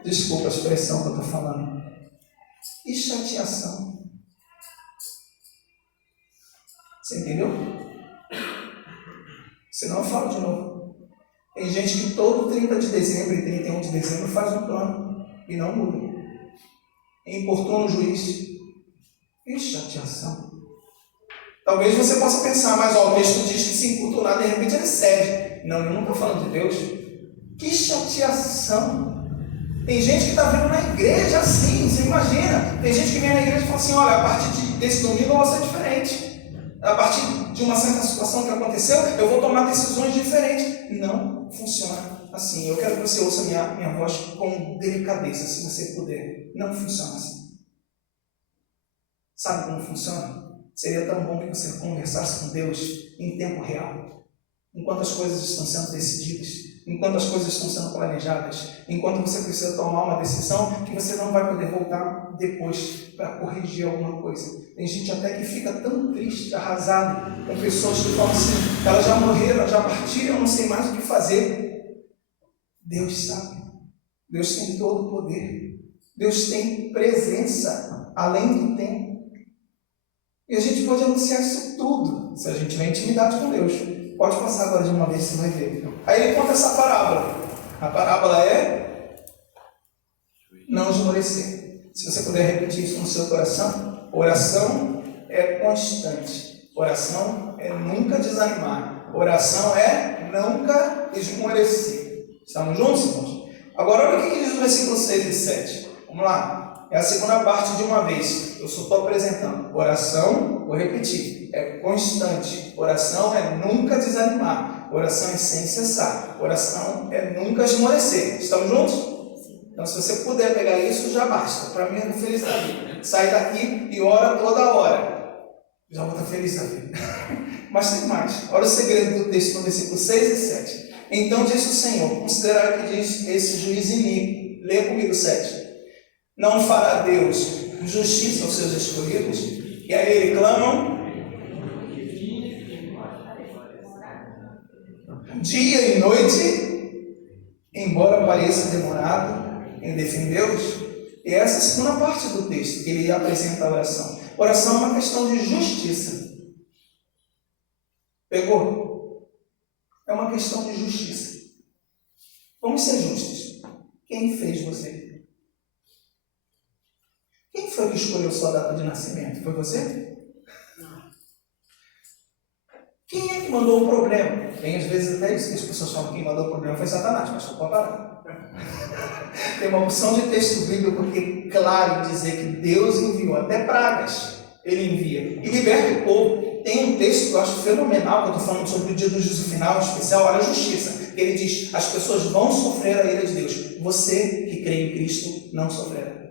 Desculpa a expressão que eu estou falando. E chateação. Você entendeu? Senão eu falo de novo. Tem gente que todo 30 de dezembro e 31 de dezembro faz um plano e não muda. Importuna o juiz. Que chateação. Talvez você possa pensar, mas o texto diz que se importunar, de repente ele cede. Não, ele não está falando de Deus. Que chateação. Tem gente que está vindo na igreja assim, você imagina. Tem gente que vem na igreja e fala assim, olha, a partir desse domingo eu vou ser diferente. A partir de uma certa situação que aconteceu, eu vou tomar decisões diferentes. Não funciona assim. Eu quero que você ouça minha voz com delicadeza, se você puder. Não funciona assim. Sabe como funciona? Seria tão bom que você conversasse com Deus em tempo real. Enquanto as coisas estão sendo decididas, enquanto as coisas estão sendo planejadas, enquanto você precisa tomar uma decisão que você não vai poder voltar depois para corrigir alguma coisa. Tem gente até que fica tão triste, arrasado, com pessoas que falam assim, elas já morreram, já partiram, eu não sei mais o que fazer. Deus sabe. Deus tem todo o poder. Deus tem presença além do tempo. E a gente pode anunciar isso tudo, se a gente tiver intimidade com Deus. Pode passar agora de uma vez, você vai ver. Aí ele conta essa parábola. A parábola é não esmorecer. Se você puder repetir isso no seu coração, oração é constante. Oração é nunca desanimar. Oração é nunca esmorecer. Estamos juntos, irmãos? Agora olha o que diz o versículo 6 e 7. Vamos lá. É a segunda parte de uma vez. Eu só estou apresentando. Oração, vou repetir, é constante. Oração é nunca desanimar. Oração é sem cessar. Oração é nunca esmorecer. Estamos juntos? Então, se você puder pegar isso, já basta. Para mim, eu estou feliz da vida. Sai daqui e ora toda hora. Já vou estar feliz da vida. Mas tem mais. Olha o segredo do texto no versículo 6 e 7. Então disse o Senhor, considerai o que diz esse juiz iníquo. Leia comigo 7. Não fará Deus justiça aos seus escolhidos, e a ele clamam dia e noite, embora pareça demorado em defendê-los. E essa é a segunda parte do texto que ele apresenta a oração. Oração é uma questão de justiça. Pegou? É uma questão de justiça. Vamos ser justos. Quem fez você? Quem foi que escolheu sua data de nascimento? Foi você? Não. Quem é que mandou o problema? Tem às vezes até isso que as pessoas falam que quem mandou o problema foi Satanás, mas só pode parar. Tem uma opção de texto bíblico que é claro dizer que Deus enviou até pragas. Ele envia e liberta o povo. Tem um texto que eu acho fenomenal, que eu estou falando sobre o dia do juízo final, especial, olha a justiça. Ele diz, as pessoas vão sofrer a ira de Deus. Você que crê em Cristo não sofrerá.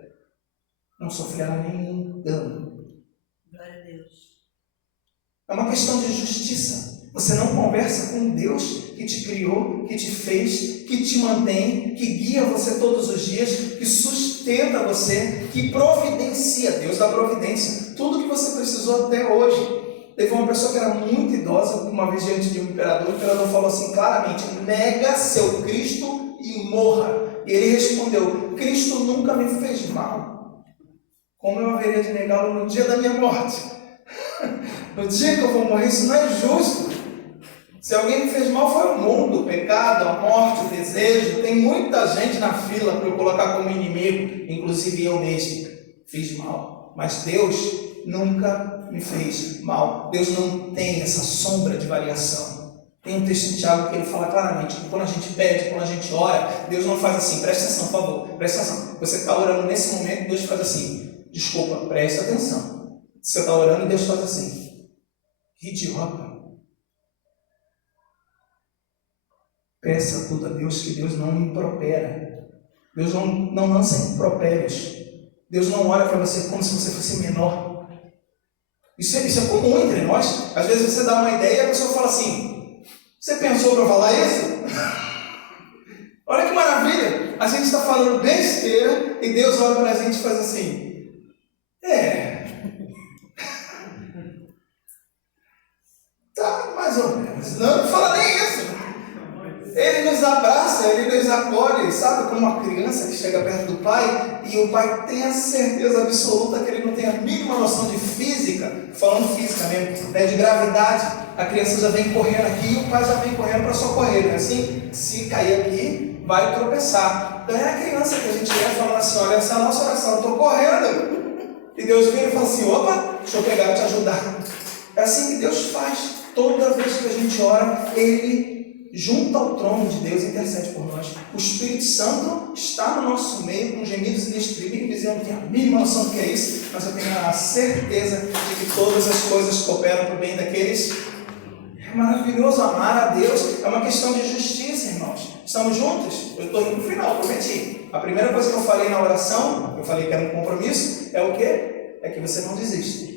Não sofrerá nenhum dano. Glória a Deus. É uma questão de justiça. Você não conversa com Deus que te criou, que te fez, que te mantém, que guia você todos os dias, que sustenta você, que providencia, Deus da providência, tudo que você precisou até hoje. Teve uma pessoa que era muito idosa, uma vez diante de um imperador, o imperador falou assim claramente, nega seu Cristo e morra. E ele respondeu, Cristo nunca me fez mal. Como eu haveria de negá-lo no dia da minha morte? No dia que eu vou morrer, isso não é justo. Se alguém me fez mal, foi o mundo, o pecado, a morte, o desejo. Tem muita gente na fila para eu colocar como inimigo, inclusive eu mesmo fiz mal. Mas Deus nunca me fez mal. Deus não tem essa sombra de variação. Tem um texto em Tiago que ele fala claramente que quando a gente pede, quando a gente ora, Deus não faz assim, presta atenção, por favor, presta atenção. Você está orando nesse momento, Deus faz assim, desculpa, presta atenção. Você está orando e Deus faz assim, que idiota. Peça tudo a Deus, que Deus não impropera. Deus não lança impropérios. Deus não olha para você como se você fosse menor. Isso é comum entre nós. Às vezes você dá uma ideia e a pessoa fala assim, você pensou para falar isso? Olha que maravilha! A gente está falando besteira e Deus olha para a gente e faz assim, tá mais ou menos. Não fala nem isso. Ele nos abraça, ele nos acolhe, sabe, como uma criança que chega perto do pai e o pai tem a certeza absoluta que ele não tem a mínima noção de física, falando física mesmo, né, de gravidade. A criança já vem correndo aqui e o pai já vem correndo para socorrer, né? Assim, se cair aqui, vai tropeçar. Então é a criança que a gente é falando assim, olha, essa é a nossa oração, eu estou correndo. E Deus vem e fala assim, opa, deixa eu pegar e te ajudar. É assim que Deus faz. Toda vez que a gente ora, Ele junto ao trono de Deus intercede por nós. O Espírito Santo está no nosso meio com gemidos inexprimíveis. Eu não tenho a mínima noção do que é isso, mas eu tenho a certeza de que todas as coisas cooperam para o bem daqueles. É maravilhoso amar a Deus. É uma questão de justiça, irmãos. Estamos juntos? Eu estou indo para o final, prometi. A primeira coisa que eu falei na oração, eu falei que era um compromisso, é o quê? É que você não desista.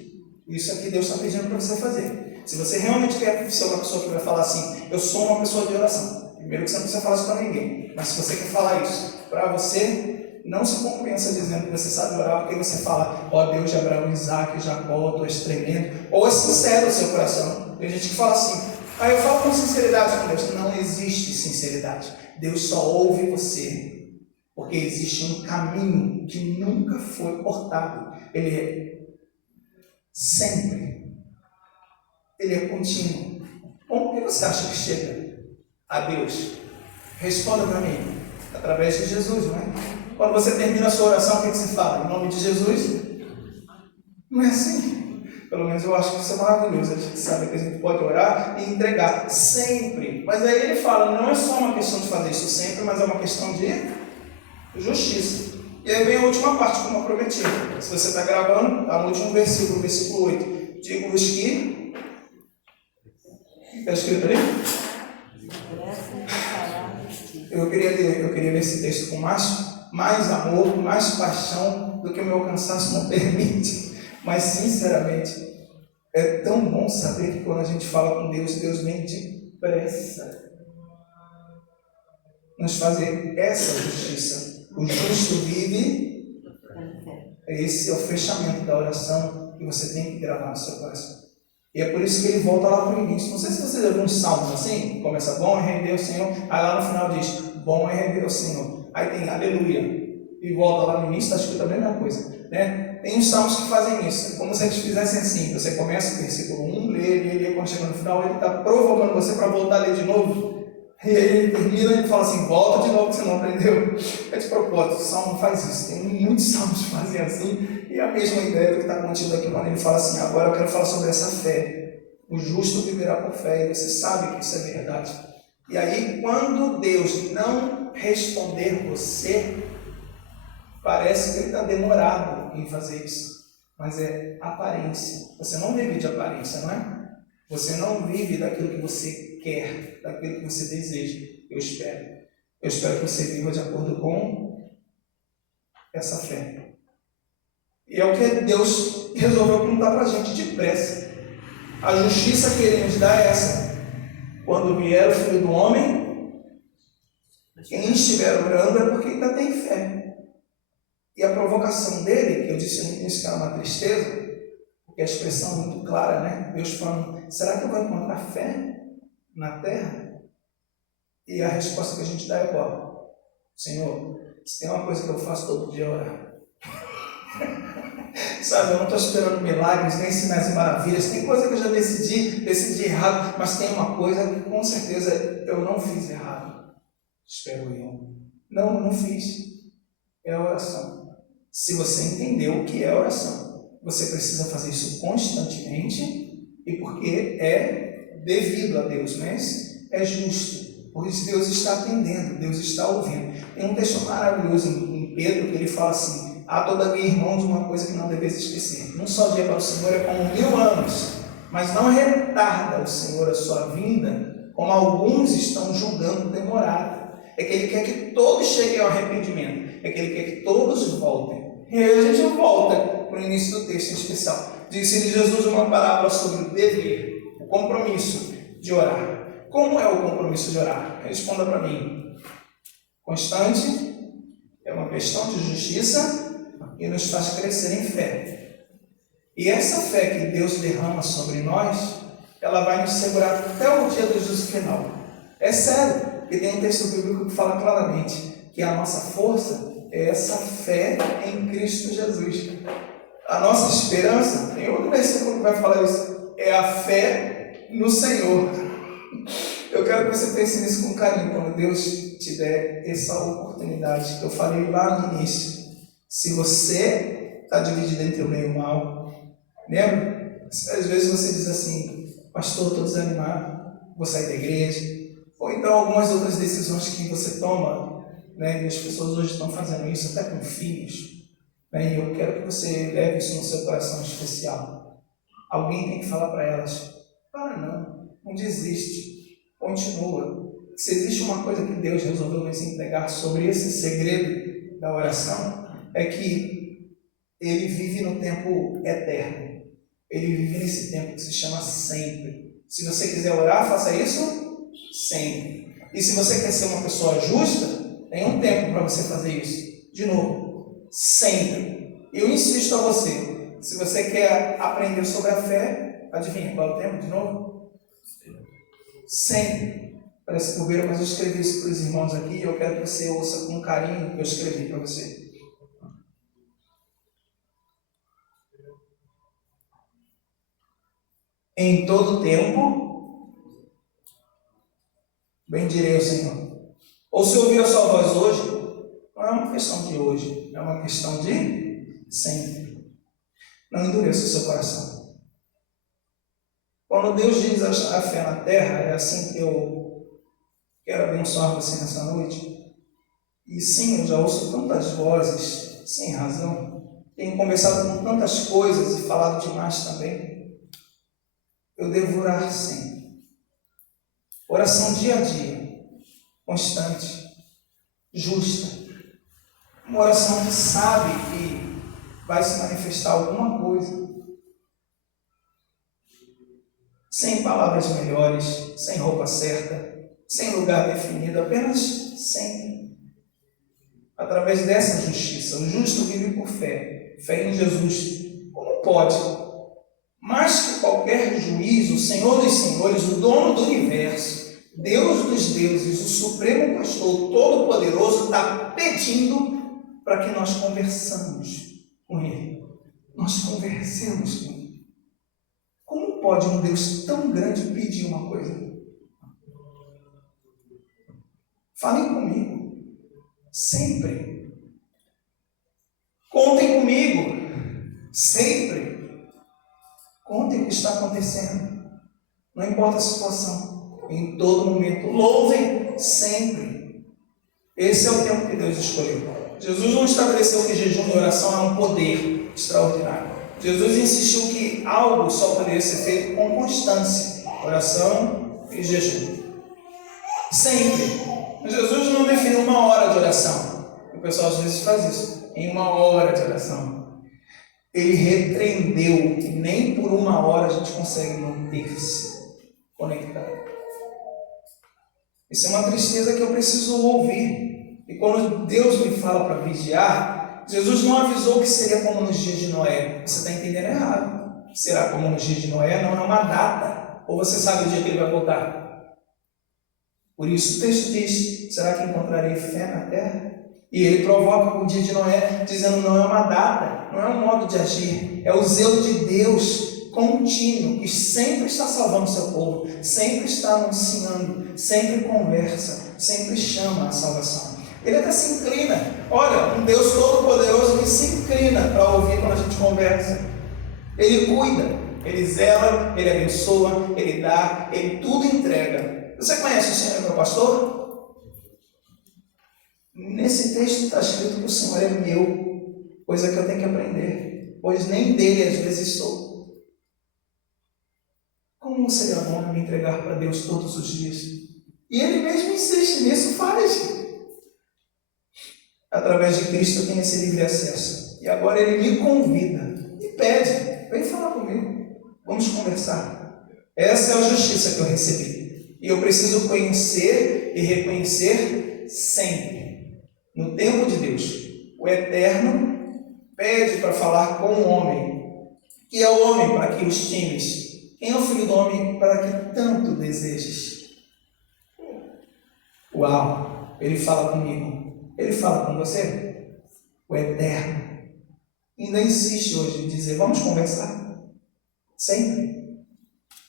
Isso é que Deus está pedindo para você fazer. Se você realmente quer ser uma pessoa que vai falar assim, eu sou uma pessoa de oração, primeiro que você não precisa falar isso para ninguém, mas se você quer falar isso para você, não se compensa dizendo que você sabe orar, porque você fala, ó Deus de Abraão, Isaac, Jacó, tu és tremendo, ou é sincero o seu coração. Tem gente que fala assim, eu falo com sinceridade com Deus. Não existe sinceridade. Deus só ouve você, porque existe um caminho que nunca foi cortado. Ele é sempre. Ele é contínuo. Como que você acha que chega a Deus? Responda para mim. Através de Jesus, não é? Quando você termina a sua oração, o que você fala? Em nome de Jesus? Não é assim? Pelo menos eu acho que isso é maravilhoso. A gente sabe que a gente pode orar e entregar sempre. Mas aí ele fala, não é só uma questão de fazer isso sempre, mas é uma questão de justiça. E aí vem a última parte, como eu prometi. Se você está gravando, está no último versículo, versículo 8. Digo-vos que... Está escrito ali? Eu queria ler esse texto com mais amor, mais paixão do que o meu cansaço não permite. Mas, sinceramente, é tão bom saber que quando a gente fala com Deus, Deus vem depressa nos fazer essa justiça. O justo vive. Esse é o fechamento da oração que você tem que gravar no seu coração. E é por isso que ele volta lá para o início. Não sei se você já viu uns salmos assim, começa bom é render o Senhor, aí lá no final diz, bom é render o Senhor. Aí tem aleluia, e volta lá no início, está escrito a mesma coisa, né? Tem uns salmos que fazem isso, é como se eles fizessem assim, você começa o versículo 1, lê, quando chega no final, ele está provocando você para voltar a ler de novo. E aí ele termina e ele fala assim, volta de novo que você não aprendeu. É de propósito, o salmo não faz isso. Tem muitos salmos que fazem assim. E a mesma ideia do que está contido aqui quando ele fala assim, agora eu quero falar sobre essa fé. O justo viverá por fé. E você sabe que isso é verdade. E aí quando Deus não responder você, parece que ele está demorado em fazer isso. Mas é aparência. Você não vive de aparência, não é? Você não vive daquilo que você quer, daquilo que você deseja. Eu espero que você viva de acordo com essa fé. E é o que Deus resolveu contar para a gente depressa. A justiça que Ele nos dá é essa. Quando vier o Filho do Homem, quem estiver orando é porque ainda tem fé. E a provocação dele, que eu disse no início que era uma tristeza, porque a expressão é muito clara, né? Deus falando, será que eu vou encontrar fé na terra? E a resposta que a gente dá é qual? Senhor, se tem uma coisa que eu faço todo dia é orar. Sabe, eu não estou esperando milagres, nem sinais e maravilhas. Tem coisa que eu já decidi errado, mas tem uma coisa que com certeza eu não fiz errado. Espero eu. Não fiz. É a oração. Se você entendeu o que é oração, você precisa fazer isso constantemente, e porque é devido a Deus, mas é justo. Por isso Deus está atendendo, Deus está ouvindo. Tem um texto maravilhoso em Pedro que ele fala assim: há todavia, irmãos, uma coisa que não deveis esquecer. Um só dia para o Senhor é como 1000 anos, mas não retarda o Senhor a sua vinda, como alguns estão julgando demorada. É que Ele quer que todos cheguem ao arrependimento, é que Ele quer que todos voltem. E aí a gente volta para o início do texto em especial. Disse-lhe Jesus uma parábola sobre o dever, o compromisso de orar. Como é o compromisso de orar? Responda para mim. Constante, é uma questão de justiça e nos faz crescer em fé. E essa fé que Deus derrama sobre nós, ela vai nos segurar até o dia do juízo final. É sério, porque tem um texto bíblico que fala claramente que a nossa força é essa fé em Cristo Jesus. A nossa esperança, tem outro versículo que vai falar isso, é a fé no Senhor. Eu quero que você pense nisso com carinho, quando Deus te der essa oportunidade que eu falei lá no início. Se você está dividido entre o bem e o mal, lembra? Às vezes você diz assim: pastor, estou desanimado, vou sair da igreja. Ou então algumas outras decisões que você toma, né? E as pessoas hoje estão fazendo isso até com filhos. E eu quero que você leve isso no seu coração especial. Alguém tem que falar para elas: para não desiste, continua. Se existe uma coisa que Deus resolveu nos entregar sobre esse segredo da oração, é que Ele vive no tempo eterno. Ele vive nesse tempo que se chama sempre. Se você quiser orar, faça isso sempre. E se você quer ser uma pessoa justa, tem um tempo para você fazer isso. De novo, sempre. Eu insisto a você, se você quer aprender sobre a fé, adivinha qual é o tempo de novo? Sempre. Parece bobeira, mas eu escrevi isso para os irmãos aqui e eu quero que você ouça com carinho o que eu escrevi para você. Em todo tempo, bendirei o Senhor. Ou se ouvir a sua voz hoje, não é uma questão de hoje, é uma questão de sempre. Não endureça o seu coração. Quando Deus diz a fé na terra, é assim que eu quero abençoar você nessa noite. E sim, eu já ouço tantas vozes sem razão. Tenho conversado com tantas coisas e falado demais também. Eu devo orar sempre. Oração dia a dia, constante, justa. Uma oração que sabe que vai se manifestar alguma coisa. Sem palavras melhores, sem roupa certa, sem lugar definido, apenas sempre. Através dessa justiça, o justo vive por fé, fé em Jesus. Como pode? Mais que qualquer juiz, o Senhor dos Senhores, o dono do universo, Deus dos deuses, o Supremo Pastor Todo-Poderoso, está pedindo para que nós conversamos com Ele. Nós conversemos com Ele. Como pode um Deus tão grande pedir uma coisa? Falem comigo. Sempre. Contem comigo. Sempre. Contem o que está acontecendo. Não importa a situação. Em todo momento. Louvem sempre. Esse é o tempo que Deus escolheu. Jesus não estabeleceu que jejum e oração é um poder extraordinário. Jesus insistiu que algo só poderia ser feito com constância. Oração e jejum. Sempre. Jesus não definiu uma hora de oração. O pessoal às vezes faz isso. Em uma hora de oração. Ele repreendeu que nem por uma hora a gente consegue manter-se conectado. Isso é uma tristeza que eu preciso ouvir. E quando Deus me fala para vigiar, Jesus não avisou que seria como nos dias de Noé. Você está entendendo errado. Será como nos dias de Noé, não é uma data. Ou você sabe o dia que ele vai voltar? Por isso o texto diz: será que encontrarei fé na terra? E ele provoca o dia de Noé, dizendo não é uma data, não é um modo de agir, é o zelo de Deus contínuo, que sempre está salvando o seu povo, sempre está anunciando, sempre conversa, sempre chama a salvação. Ele até se inclina. Olha, um Deus todo-poderoso que se inclina para ouvir quando a gente conversa. Ele cuida, ele zela, ele abençoa, ele dá, ele tudo entrega. Você conhece o Senhor, meu pastor? Nesse texto está escrito que o Senhor é meu, coisa que eu tenho que aprender, pois nem dele às vezes sou. Como seria bom me entregar para Deus todos os dias? E ele mesmo insiste nisso, faz. Através de Cristo eu tenho esse livre acesso. E agora ele me convida, me pede, vem falar comigo, vamos conversar. Essa é a justiça que eu recebi. E eu preciso conhecer e reconhecer sempre. No tempo de Deus, o Eterno pede para falar com o homem. Que é o homem para que o estimes? Quem é o filho do homem para que tanto desejes? Uau! Ele fala comigo. Ele fala com você? O Eterno ainda insiste hoje em dizer, vamos conversar? Sempre?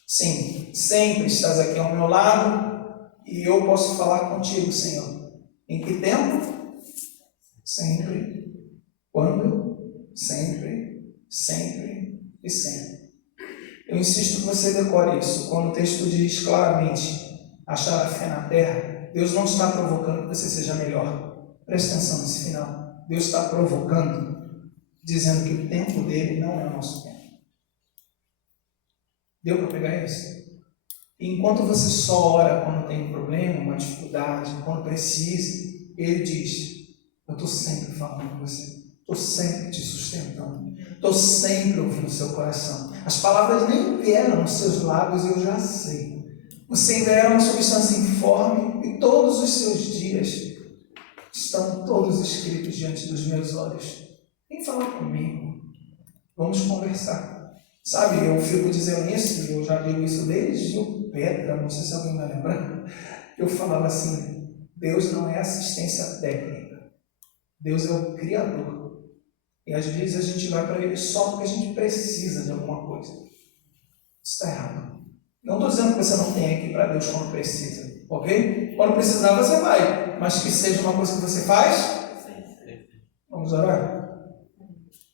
Sim, sempre estás aqui ao meu lado e eu posso falar contigo, Senhor. Em que tempo? Sempre. Quando? Sempre. Sempre e sempre. Eu insisto que você decore isso. Quando o texto diz claramente achar a fé na terra, Deus não está provocando que você seja melhor. Preste atenção nesse final. Deus está provocando, dizendo que o tempo dele não é o nosso tempo. Deu para pegar isso? E enquanto você só ora quando tem um problema, uma dificuldade, quando precisa, ele diz, eu estou sempre falando com você, estou sempre te sustentando, estou sempre ouvindo o seu coração. As palavras nem vieram nos seus lábios, eu já sei. Você ainda é uma substância informe e todos os seus dias estão todos escritos diante dos meus olhos. Vem falar comigo, vamos conversar. Sabe, eu fico dizendo isso, eu já digo isso desde o Petra, não sei se alguém vai lembrar. Eu falava assim, Deus não é assistência técnica, Deus é o Criador. E às vezes a gente vai para Ele só porque a gente precisa de alguma coisa. Isso está errado. Não estou dizendo que você não tem que ir para Deus quando precisa, ok? Quando precisar você vai, mas que seja uma coisa que você faz. Vamos orar?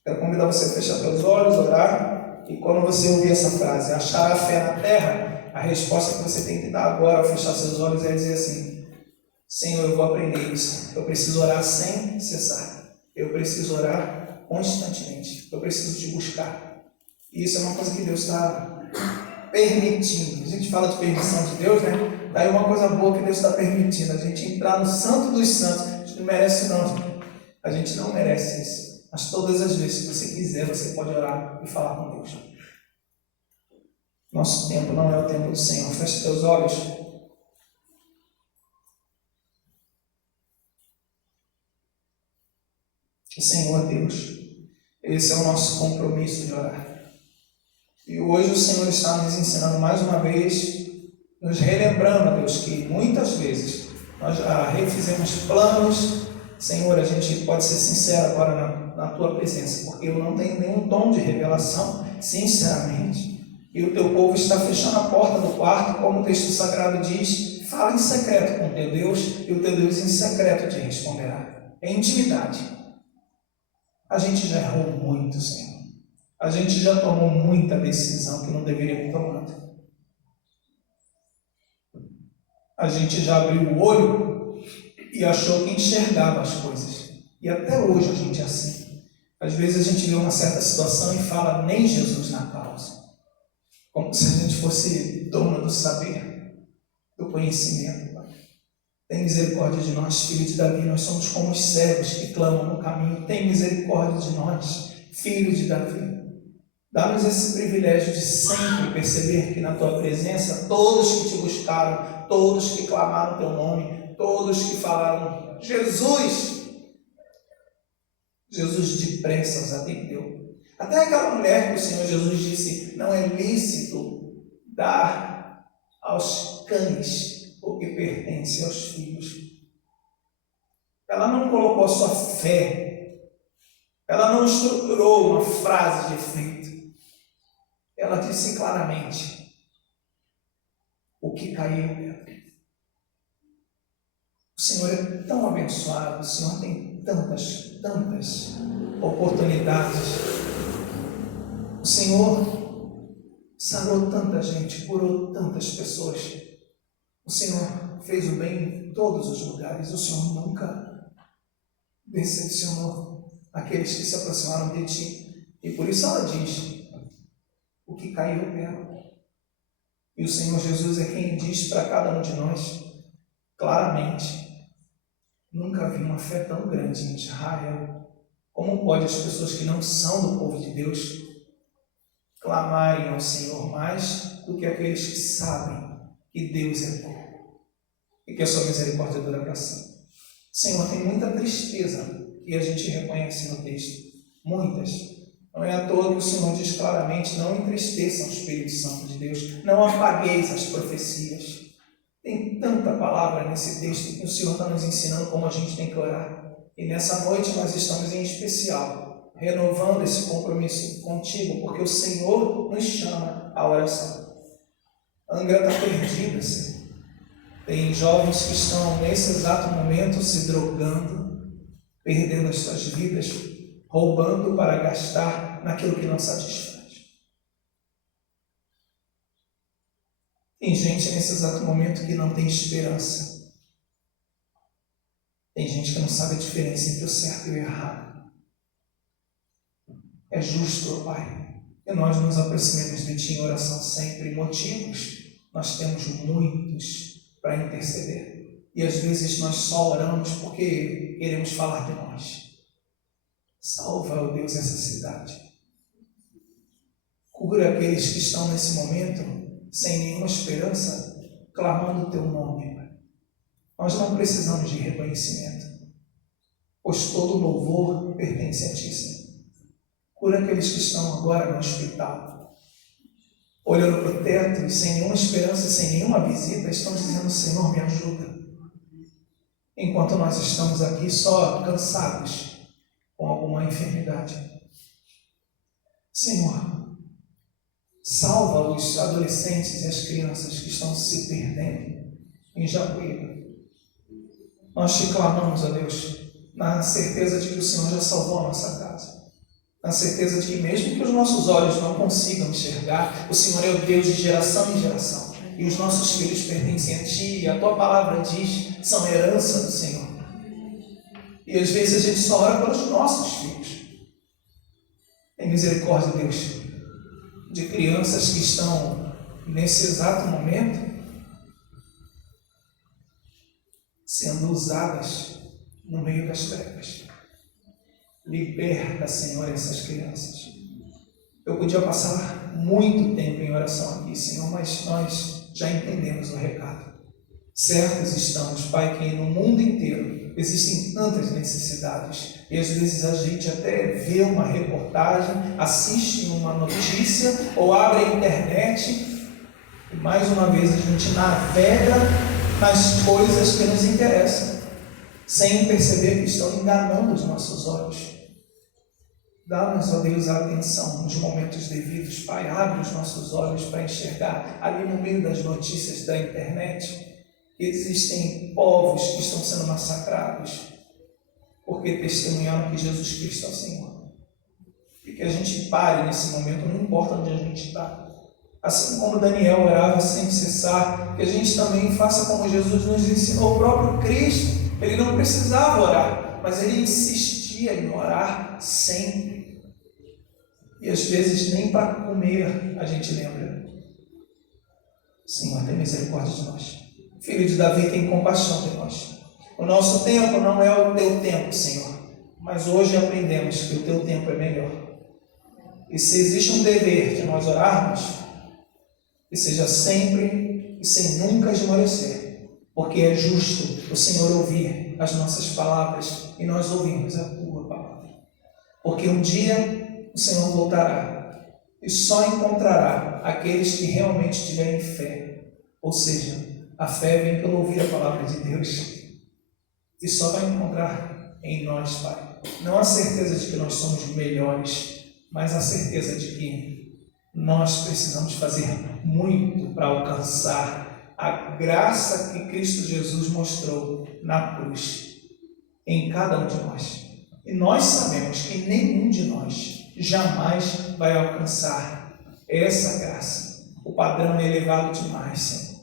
Quero convidar você a fechar seus olhos, orar. E quando você ouvir essa frase, achar a fé na terra, a resposta que você tem que dar agora ao fechar seus olhos é dizer assim, Senhor, eu vou aprender isso. Eu preciso orar sem cessar. Eu preciso orar constantemente. Eu preciso te buscar. E isso é uma coisa que Deus está permitindo. A gente fala de permissão de Deus, né? Daí uma coisa boa que Deus está permitindo. A gente entrar no santo dos santos. A gente não merece não, gente. A gente não merece isso. Mas todas as vezes que você quiser, você pode orar e falar com Deus. Nosso tempo não é o tempo do Senhor. Feche teus olhos. O Senhor Deus, esse é o nosso compromisso de orar. E hoje o Senhor está nos ensinando mais uma vez, nos relembrando, Deus, que muitas vezes nós já refizemos planos. Senhor, a gente pode ser sincero agora na Tua presença, porque eu não tenho nenhum dom de revelação, sinceramente. E o Teu povo está fechando a porta do quarto, como o texto sagrado diz, fala em secreto com o Teu Deus, e o Teu Deus em secreto te responderá. É intimidade. A gente já errou muito, Senhor. A gente já tomou muita decisão que não deveria ter tomado. A gente já abriu o olho e achou que enxergava as coisas. E até hoje a gente é assim. Às vezes a gente vê uma certa situação e fala, nem Jesus na causa. Como se a gente fosse dona do saber, do conhecimento. Tem misericórdia de nós, filho de Davi. Nós somos como os cegos que clamam no caminho. Tem misericórdia de nós, filho de Davi. Dá-nos esse privilégio de sempre perceber que na Tua presença, todos que Te buscaram, todos que clamaram Teu nome, todos que falaram, Jesus, Jesus depressa os atendeu. Até aquela mulher que o Senhor Jesus disse, não é lícito dar aos cães o que pertence aos filhos. ela não colocou a sua fé, ela não estruturou uma frase de efeito. Ela disse claramente: o que caiu. O Senhor é tão abençoado, o Senhor tem tantas oportunidades. O Senhor sarou tanta gente, curou tantas pessoas. O Senhor fez o bem em todos os lugares. O Senhor nunca decepcionou aqueles que se aproximaram de ti. E por isso ela diz: o que caiu pego. E o Senhor Jesus é quem diz para cada um de nós claramente: nunca vi uma fé tão grande em Israel. Como pode as pessoas que não são do povo de Deus clamarem ao Senhor mais do que aqueles que sabem que Deus é bom e que a sua misericórdia dura para sempre? Senhor, tem muita tristeza que a gente reconhece no texto. Muitas. Não é à toa que o Senhor diz claramente: não entristeçam o Espírito Santo de Deus, não apagueis as profecias. Tem tanta palavra nesse texto que o Senhor está nos ensinando como a gente tem que orar. E nessa noite nós estamos em especial renovando esse compromisso contigo, porque o Senhor nos chama à oração. Angra está perdida, Senhor. Tem jovens que estão nesse exato momento se drogando, perdendo as suas vidas, roubando para gastar naquilo que não satisfaz. Tem gente nesse exato momento que não tem esperança. Tem gente que não sabe a diferença entre o certo e o errado. É justo, ó Pai, que nós nos aproximemos de Ti em oração sempre. Motivos nós temos muitos para interceder. E às vezes nós só oramos porque queremos falar de nós. Salva, ó Deus, essa cidade. Cura aqueles que estão nesse momento sem nenhuma esperança, clamando o Teu nome. Nós não precisamos de reconhecimento, pois todo louvor pertence a Ti, Senhor. Cura aqueles que estão agora no hospital, olhando para o teto e sem nenhuma esperança, sem nenhuma visita, estão dizendo: Senhor, me ajuda. Enquanto nós estamos aqui só cansados com alguma enfermidade. Senhor, salva os adolescentes e as crianças que estão se perdendo em Jacuíba. Nós te clamamos, ó Deus, na certeza de que o Senhor já salvou a nossa casa. Na certeza de que mesmo que os nossos olhos não consigam enxergar, o Senhor é o Deus de geração em geração. E os nossos filhos pertencem a Ti, e a Tua palavra diz, são herança do Senhor. E às vezes a gente só ora pelos nossos filhos. Tem misericórdia, Deus, de crianças que estão nesse exato momento sendo usadas no meio das trevas. Liberta, Senhor, essas crianças. Eu podia passar muito tempo em oração aqui, Senhor, mas nós já entendemos o recado. Certos estamos, Pai, que no mundo inteiro existem tantas necessidades e às vezes a gente até vê uma reportagem, assiste uma notícia ou abre a internet e mais uma vez a gente navega nas coisas que nos interessam, sem perceber que estão enganando os nossos olhos. Dá-nos, ó Deus, a atenção nos momentos devidos, Pai. Abre os nossos olhos para enxergar ali no meio das notícias da internet que existem povos que estão sendo massacrados porque testemunharam que Jesus Cristo é o Senhor. E que a gente pare nesse momento, não importa onde a gente está. Assim como Daniel orava sem cessar, que a gente também faça como Jesus nos ensinou. O próprio Cristo, Ele não precisava orar, mas Ele insistia em orar sempre. E às vezes nem para comer a gente lembra. Senhor, tem misericórdia de nós. Filho de Davi, tem compaixão de nós. O nosso tempo não é o Teu tempo, Senhor, mas hoje aprendemos que o Teu tempo é melhor. E se existe um dever de nós orarmos, que seja sempre e sem nunca esmorecer, porque é justo o Senhor ouvir as nossas palavras e nós ouvirmos a Tua palavra. Porque um dia o Senhor voltará e só encontrará aqueles que realmente tiverem fé. Ou seja, a fé vem pelo ouvir a palavra de Deus. e só vai encontrar em nós, Pai. Não a certeza de que nós somos melhores, mas a certeza de que nós precisamos fazer muito para alcançar a graça que Cristo Jesus mostrou na cruz em cada um de nós. E nós sabemos que nenhum de nós jamais vai alcançar essa graça. O padrão é elevado demais, Senhor.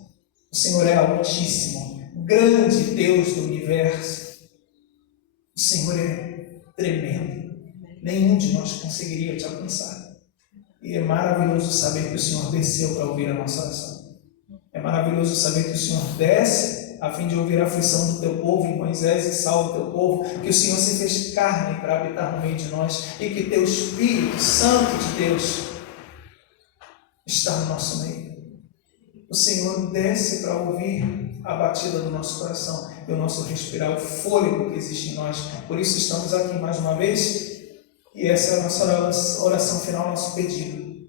O Senhor é altíssimo, grande Deus do universo. O Senhor é tremendo. Nenhum de nós conseguiria te alcançar. E é maravilhoso saber que o Senhor desceu para ouvir a nossa oração. É maravilhoso saber que o Senhor desce a fim de ouvir a aflição do teu povo em Moisés e salva o teu povo, que o Senhor se fez carne para habitar no meio de nós e que teu Espírito Santo de Deus está no nosso meio. O Senhor desce para ouvir a batida do nosso coração e o nosso respirar, o fôlego que existe em nós. Por isso estamos aqui mais uma vez e essa é a nossa oração final, nosso pedido,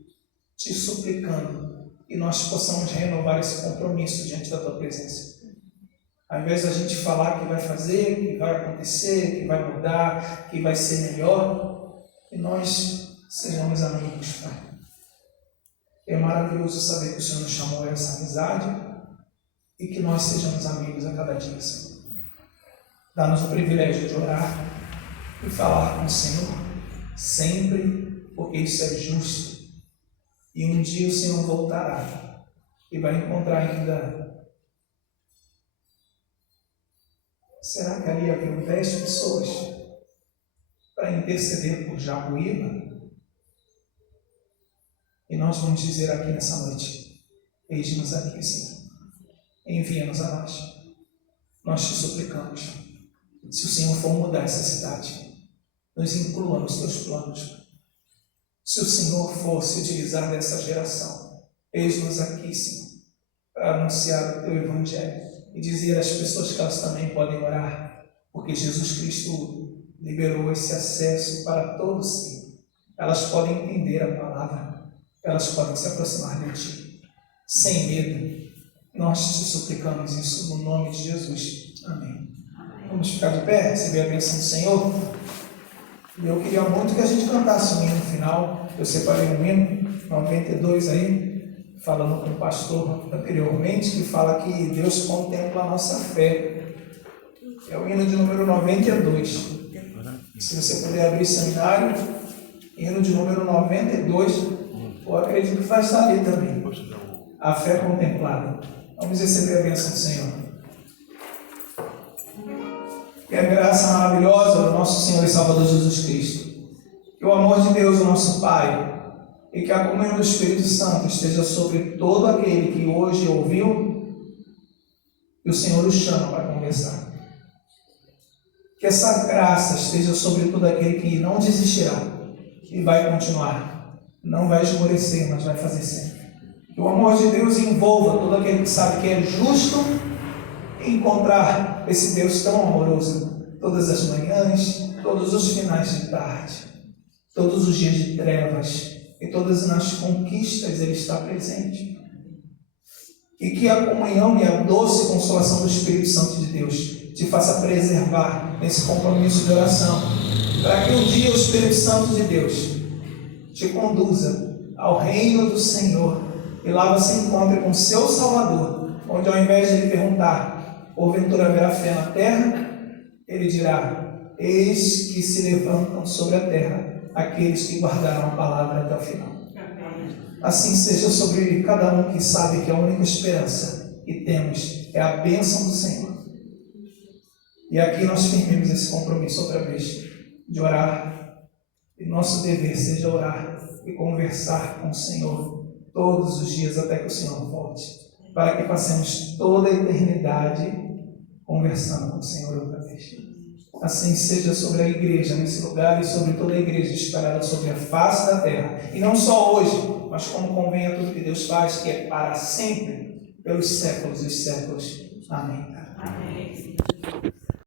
te suplicando que nós possamos renovar esse compromisso diante da tua presença. Ao invés da gente falar que vai fazer, que vai acontecer, que vai mudar, que vai ser melhor, que nós sejamos amigos, Pai. É maravilhoso saber que o Senhor nos chamou a essa amizade e que nós sejamos amigos a cada dia, Senhor. Dá-nos o privilégio de orar e falar com o Senhor sempre, porque isso é justo. E um dia o Senhor voltará e vai encontrar ainda. Será que ali haviam 10 pessoas para interceder por Jaboíba? E nós vamos dizer aqui nessa noite: eis-nos aqui, Senhor. Envia-nos a nós. Nós te suplicamos. Se o Senhor for mudar essa cidade, nos inclua nos teus planos. Se o Senhor for se utilizar dessa geração, eis-nos aqui, Senhor, para anunciar o teu Evangelho e dizer às pessoas que elas também podem orar, porque Jesus Cristo liberou esse acesso para todos, Senhor. Elas podem entender a palavra, elas podem se aproximar de ti, sem medo. Nós te suplicamos isso no nome de Jesus. Amém. Vamos ficar de pé, receber a bênção do Senhor. E eu queria muito que a gente cantasse um hino no final. Eu separei um hino 92 aí, falando com o pastor anteriormente, que fala que Deus contempla a nossa fé. É o hino de número 92. Se você puder abrir seminário, hino de número 92, eu acredito que vai estar ali também. A fé contemplada. Vamos receber a bênção do Senhor. Que a graça maravilhosa do nosso Senhor e Salvador Jesus Cristo, que o amor de Deus, o nosso Pai, e que a comunhão do Espírito Santo esteja sobre todo aquele que hoje ouviu e o Senhor o chama para conversar. Que essa graça esteja sobre todo aquele que não desistirá e vai continuar. Não vai esmorecer, mas vai fazer sempre. Que o amor de Deus envolva todo aquele que sabe que é justo encontrar esse Deus tão amoroso todas as manhãs, todos os finais de tarde, todos os dias de trevas e todas as conquistas Ele está presente. E que a comunhão e a doce consolação do Espírito Santo de Deus te faça preservar nesse compromisso de oração, para que um dia o Espírito Santo de Deus te conduza ao reino do Senhor e lá você encontre com seu Salvador, onde ao invés de Ele perguntar: porventura haverá fé na terra? Ele dirá: eis que se levantam sobre a terra aqueles que guardaram a palavra até o final. Assim seja sobre cada um que sabe que a única esperança que temos é a bênção do Senhor. E aqui nós firmemos esse compromisso outra vez, de orar, e nosso dever seja orar e conversar com o Senhor todos os dias até que o Senhor volte, para que passemos toda a eternidade conversando com o Senhor outra vez. Assim seja sobre a igreja nesse lugar e sobre toda a igreja espalhada sobre a face da terra. E não só hoje, mas como convém a tudo que Deus faz, que é para sempre, pelos séculos dos séculos. Amém. Amém.